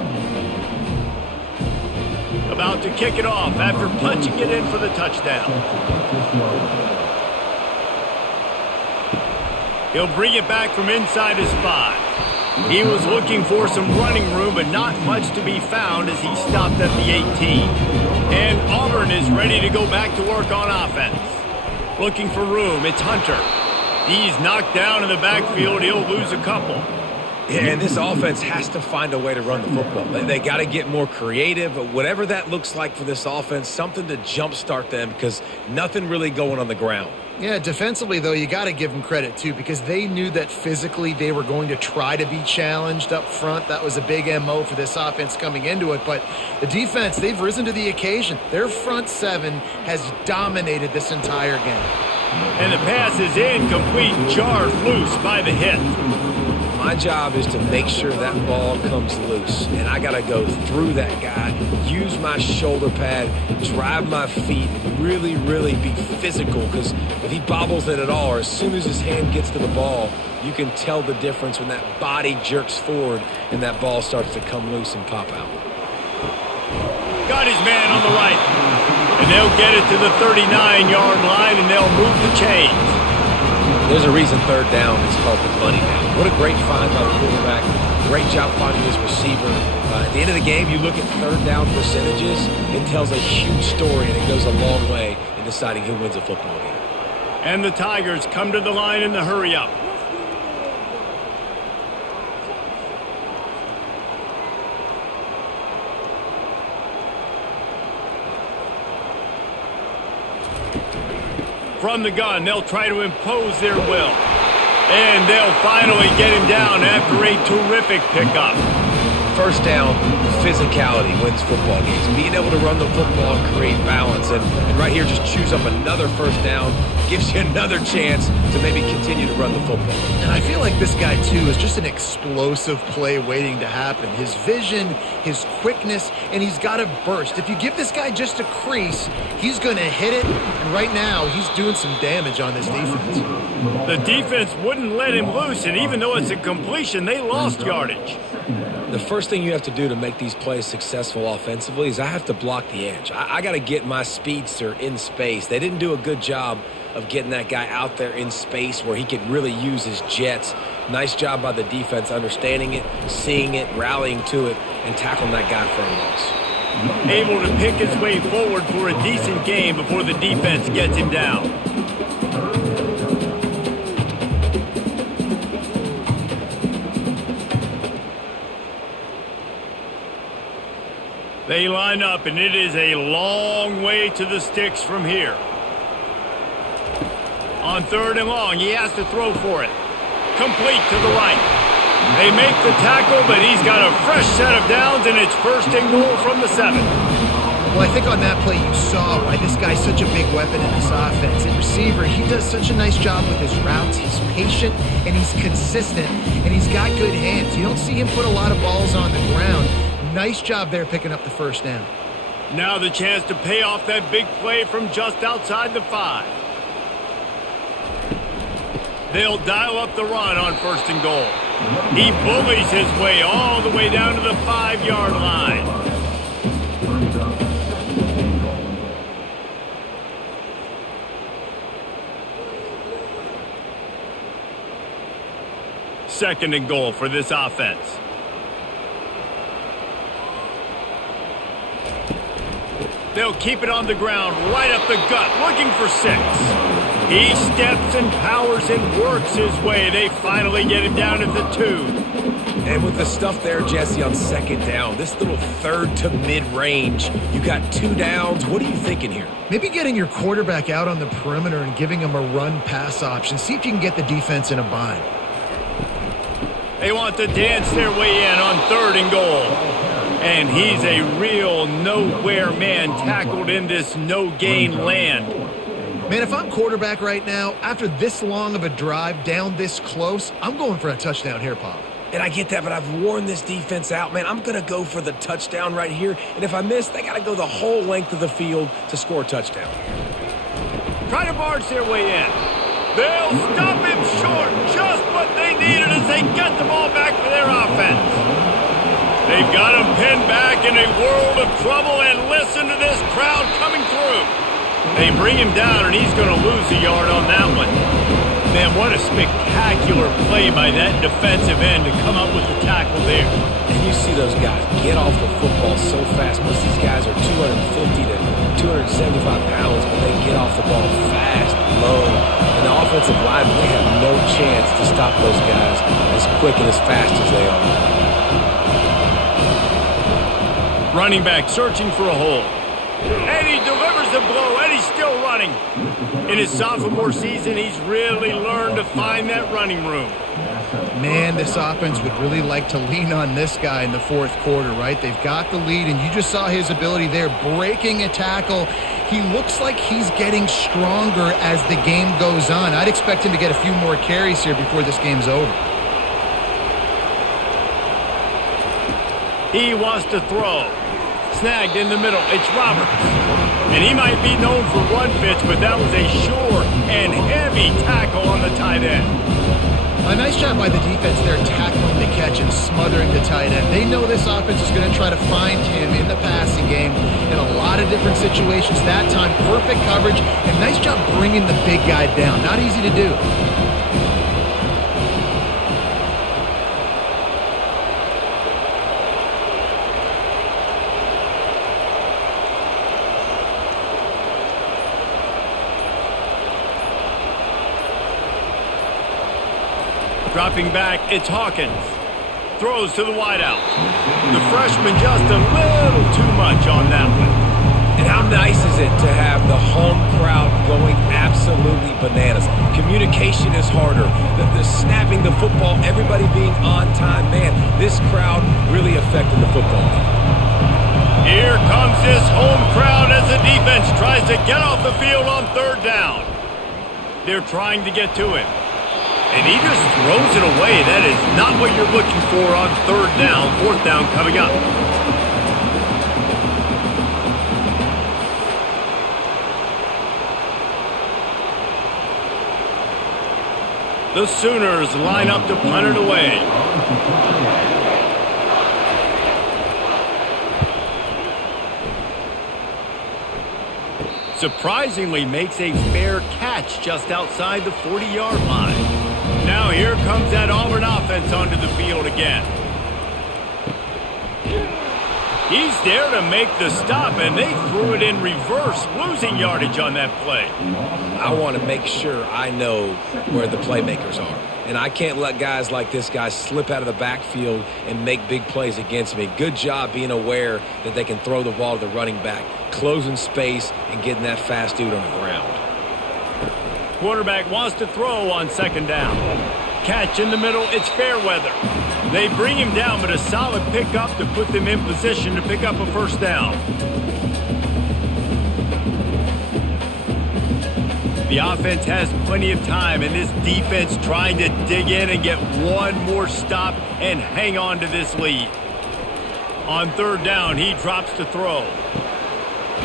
About to kick it off after punching it in for the touchdown. He'll bring it back from inside his 5. He was looking for some running room, but not much to be found as he stopped at the 18. And Auburn is ready to go back to work on offense. Looking for room, it's Hunter. He's knocked down in the backfield. He'll lose a couple. Yeah, and this offense has to find a way to run the football. They got to get more creative, but whatever that looks like for this offense, something to jumpstart them because nothing really going on the ground. Yeah, defensively, though, you got to give them credit, too, because they knew that physically they were going to try to be challenged up front. That was a big MO for this offense coming into it. But the defense, they've risen to the occasion. Their front 7 has dominated this entire game. And the pass is incomplete, jarred loose by the hit. My job is to make sure that ball comes loose, and I got to go through that guy, use my shoulder pad, drive my feet, really, really be physical, because if he bobbles it at all, or as soon as his hand gets to the ball, you can tell the difference when that body jerks forward and that ball starts to come loose and pop out. Got his man on the right. And they'll get it to the 39-yard line, and they'll move the chains. There's a reason third down is called the money down. What a great find by the quarterback. Great job finding his receiver. At the end of the game, you look at third down percentages, it tells a huge story, and it goes a long way in deciding who wins a football game. And the Tigers come to the line in the hurry-up. From the gun, they'll try to impose their will. And they'll finally get him down after a terrific pickup. First down, physicality wins football games. Being able to run the football and create balance. And right here, just choose up another first down. Gives you another chance to maybe continue to run the football. And I feel like this guy, too, is just an explosive play waiting to happen. His vision, his quickness, and he's got a burst. If you give this guy just a crease, he's going to hit it. And right now, he's doing some damage on this defense. The defense wouldn't let him loose, and even though it's a completion, they lost yardage. The first thing you have to do to make these plays successful offensively is I have to block the edge. I got to get my speedster in space. They didn't do a good job of getting that guy out there in space where he could really use his jets. Nice job by the defense understanding it, seeing it, rallying to it, and tackling that guy for a loss. Able to pick his way forward for a decent game before the defense gets him down. They line up, and it is a long way to the sticks from here. On third and long, he has to throw for it. Complete to the right. They make the tackle, but he's got a fresh set of downs, and it's first and goal from the 7. Well, I think on that play you saw why this guy's such a big weapon in this offense. At receiver, he does such a nice job with his routes. He's patient, and he's consistent, and he's got good hands. You don't see him put a lot of balls on the ground. Nice job there picking up the first down. Now the chance to pay off that big play from just outside the 5. They'll dial up the run on first and goal. He bullies his way all the way down to the 5-yard line. Second and goal for this offense. They'll keep it on the ground, right up the gut, looking for 6. He steps and powers and works his way. They finally get him down at the 2. And with the stuff there, Jesse, on second down, this little third to mid-range, you got 2 downs. What are you thinking here? Maybe getting your quarterback out on the perimeter and giving him a run-pass option. See if you can get the defense in a bind. They want to dance their way in on third and goal. And he's a real nowhere man tackled in this no-gain land. Man, if I'm quarterback right now, after this long of a drive down this close, I'm going for a touchdown here, Pop. And I get that, but I've worn this defense out, man. I'm going to go for the touchdown right here. And if I miss, they got to go the whole length of the field to score a touchdown. Try to barge their way in. They'll stop him short. Just what they needed as they get the ball back for their offense. They've got him pinned back in a world of trouble, and listen to this crowd coming through. They bring him down, and he's going to lose a yard on that one. Man, what a spectacular play by that defensive end to come up with the tackle there. And you see those guys get off the football so fast. Most of these guys are 250 to 275 pounds, but they get off the ball fast, low. And the offensive line, they have no chance to stop those guys as quick and as fast as they are. Running back searching for a hole. And he delivers the blow, and he's still running. In his sophomore season, he's really learned to find that running room. Man, this offense would really like to lean on this guy in the fourth quarter, right? They've got the lead, and you just saw his ability there, breaking a tackle. He looks like he's getting stronger as the game goes on. I'd expect him to get a few more carries here before this game's over. He wants to throw. Snagged in the middle. It's Roberts. And he might be known for run fits, but that was a sure and heavy tackle on the tight end. A nice job by the defense there, tackling the catch and smothering the tight end. They know this offense is going to try to find him in the passing game in a lot of different situations. That time, perfect coverage, and nice job bringing the big guy down. Not easy to do. Dropping back, it's Hawkins. Throws to the wideout. The freshman just a little too much on that one. And how nice is it to have the home crowd going absolutely bananas? Communication is harder. The snapping the football, everybody being on time. Man, this crowd really affected the football game. Here comes this home crowd as the defense tries to get off the field on third down. They're trying to get to him. And he just throws it away. That is not what you're looking for on third down. Fourth down coming up. The Sooners line up to punt it away. Surprisingly makes a fair catch just outside the 40-yard line. Now here comes that Auburn offense onto the field again. He's there to make the stop, and they threw it in reverse, losing yardage on that play. I want to make sure I know where the playmakers are. And I can't let guys like this guy slip out of the backfield and make big plays against me. Good job being aware that they can throw the ball to the running back, closing space, and getting that fast dude on the ground. Quarterback wants to throw on second down. Catch in the middle, it's Fairweather. They bring him down, but a solid pickup to put them in position to pick up a first down. The offense has plenty of time, and this defense trying to dig in and get one more stop and hang on to this lead. On third down, he drops to throw.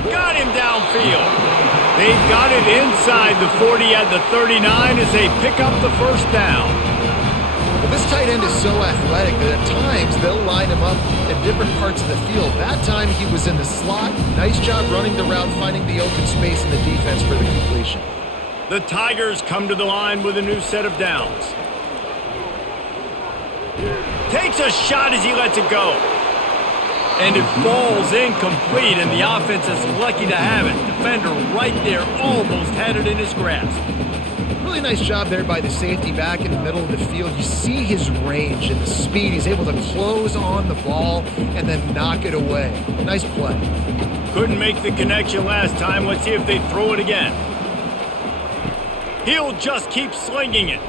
Got him downfield. They've got it inside the 40 at the 39 as they pick up the first down. Well, this tight end is so athletic that at times they'll line him up in different parts of the field. That time he was in the slot. Nice job running the route, finding the open space in the defense for the completion. The Tigers come to the line with a new set of downs. Takes a shot as he lets it go. And it falls incomplete, and the offense is lucky to have it. Defender right there almost had it in his grasp. Really nice job there by the safety back in the middle of the field. You see his range and the speed. He's able to close on the ball and then knock it away. Nice play. Couldn't make the connection last time. Let's see if they throw it again. He'll just keep slinging it.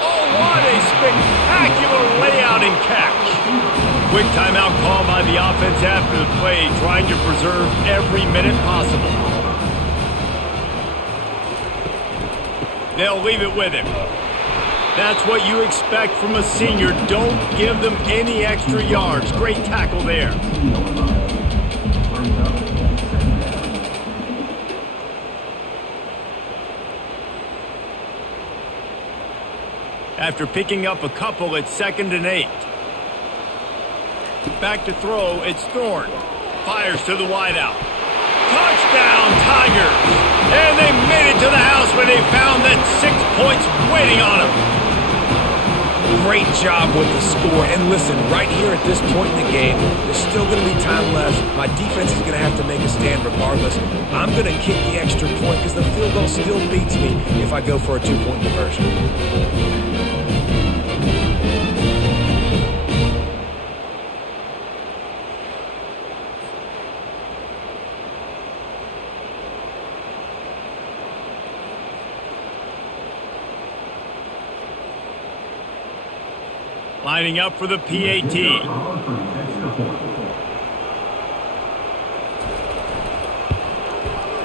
Oh, what a spectacular layout and catch. Quick timeout call by the offense after the play, trying to preserve every minute possible. They'll leave it with him. That's what you expect from a senior. Don't give them any extra yards. Great tackle there. After picking up a couple, it's 2nd and 8. Back to throw, it's Thorne. Fires to the wideout. Touchdown, Tigers! And they made it to the house when they found that 6 points waiting on them. Great job with the score. And listen, right here at this point in the game, there's still going to be time left. My defense is going to have to make a stand regardless. I'm going to kick the extra point because the field goal still beats me if I go for a 2-point conversion. Lining up for the PAT.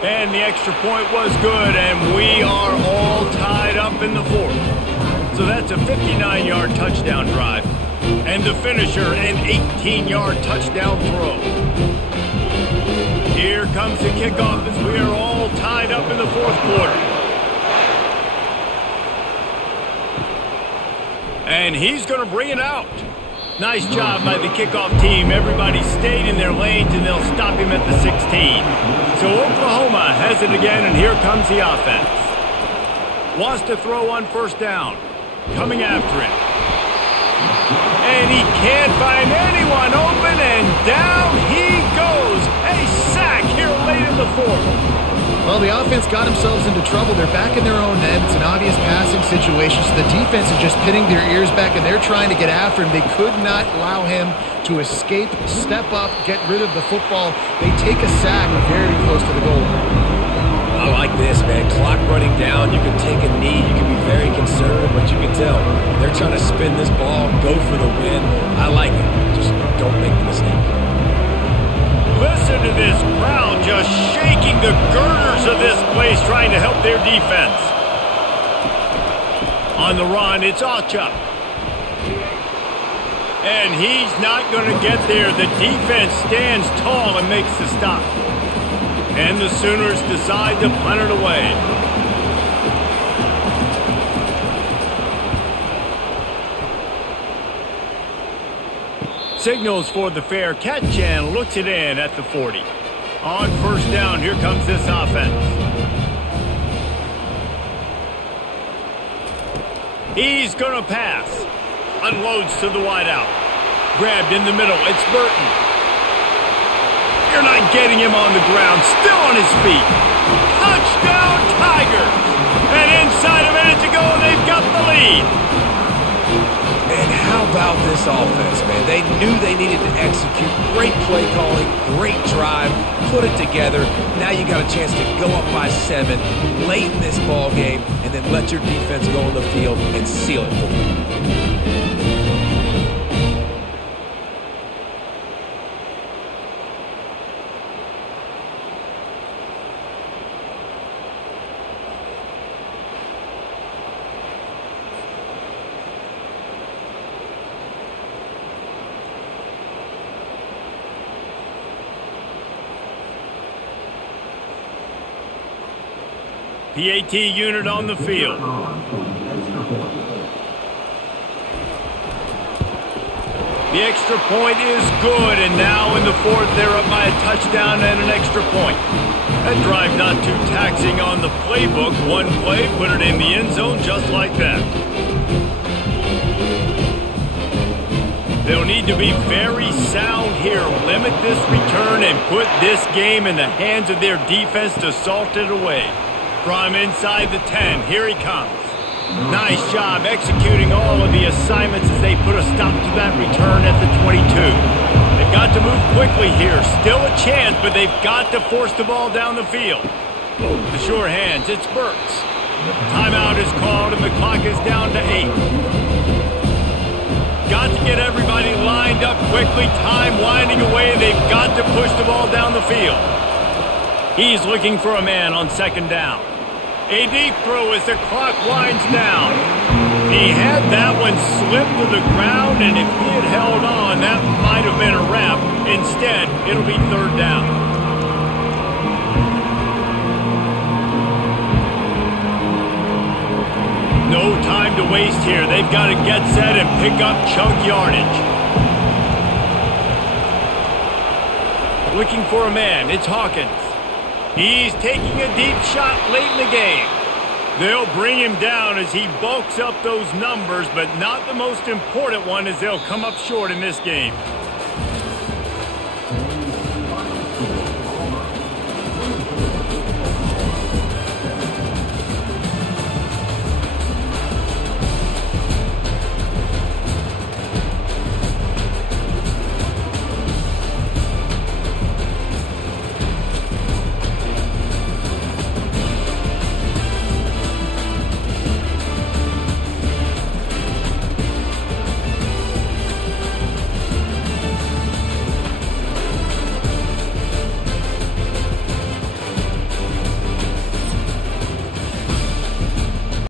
And the extra point was good, and we are all tied up in the fourth. So that's a 59-yard touchdown drive. And the finisher, an 18-yard touchdown throw. Here comes the kickoff as we are all tied up in the fourth quarter. And he's going to bring it out. Nice job by the kickoff team. Everybody stayed in their lanes, and they'll stop him at the 16. So Oklahoma has it again, and here comes the offense. Wants to throw on first down. Coming after it. And he can't find anyone open, and down he goes. A sack here late in the fourth. Well, the offense got themselves into trouble. They're back in their own end. It's an obvious passing situation, so the defense is just pinning their ears back, and they're trying to get after him. They could not allow him to escape, step up, get rid of the football. They take a sack very close to the goal line. I like this, man. Clock running down. You can take a knee. You can be very conservative, but you can tell they're trying to spin this ball, go for the win. I like it. Just don't make the mistake. Listen to this crowd just shaking the girders of this place, trying to help their defense. On the run, it's Auchuk. And he's not going to get there. The defense stands tall and makes the stop. And the Sooners decide to punt it away. Signals for the fair catch and looks it in at the 40. On first down, here comes this offense. He's going to pass. Unloads to the wideout. Grabbed in the middle. It's Burton. You're not getting him on the ground. Still on his feet. Touchdown, Tigers. And inside a minute to go, they've got the lead. And how about this offense, man? They knew they needed to execute. Great play calling, great drive, put it together. Now you got a chance to go up by 7 late in this ball game, and then let your defense go on the field and seal it for you. PAT unit on the field. The extra point is good, and now in the fourth, they're up by a touchdown and an extra point. That drive not too taxing on the playbook. One play, put it in the end zone just like that. They'll need to be very sound here. Limit this return and put this game in the hands of their defense to salt it away. From inside the 10, here he comes. Nice job executing all of the assignments as they put a stop to that return at the 22. They've got to move quickly here. Still a chance, but they've got to force the ball down the field. The sure hands, it's Burks. Timeout is called, and the clock is down to 8. Got to get everybody lined up quickly. Time winding away. They've got to push the ball down the field. He's looking for a man on second down. A deep throw as the clock winds down. He had that one slip to the ground, and if he had held on, that might have been a wrap. Instead, it'll be third down. No time to waste here. They've got to get set and pick up chunk yardage. Looking for a man. It's Hawkins. He's taking a deep shot late in the game. They'll bring him down as he bulks up those numbers, but not the most important one, as they'll come up short in this game.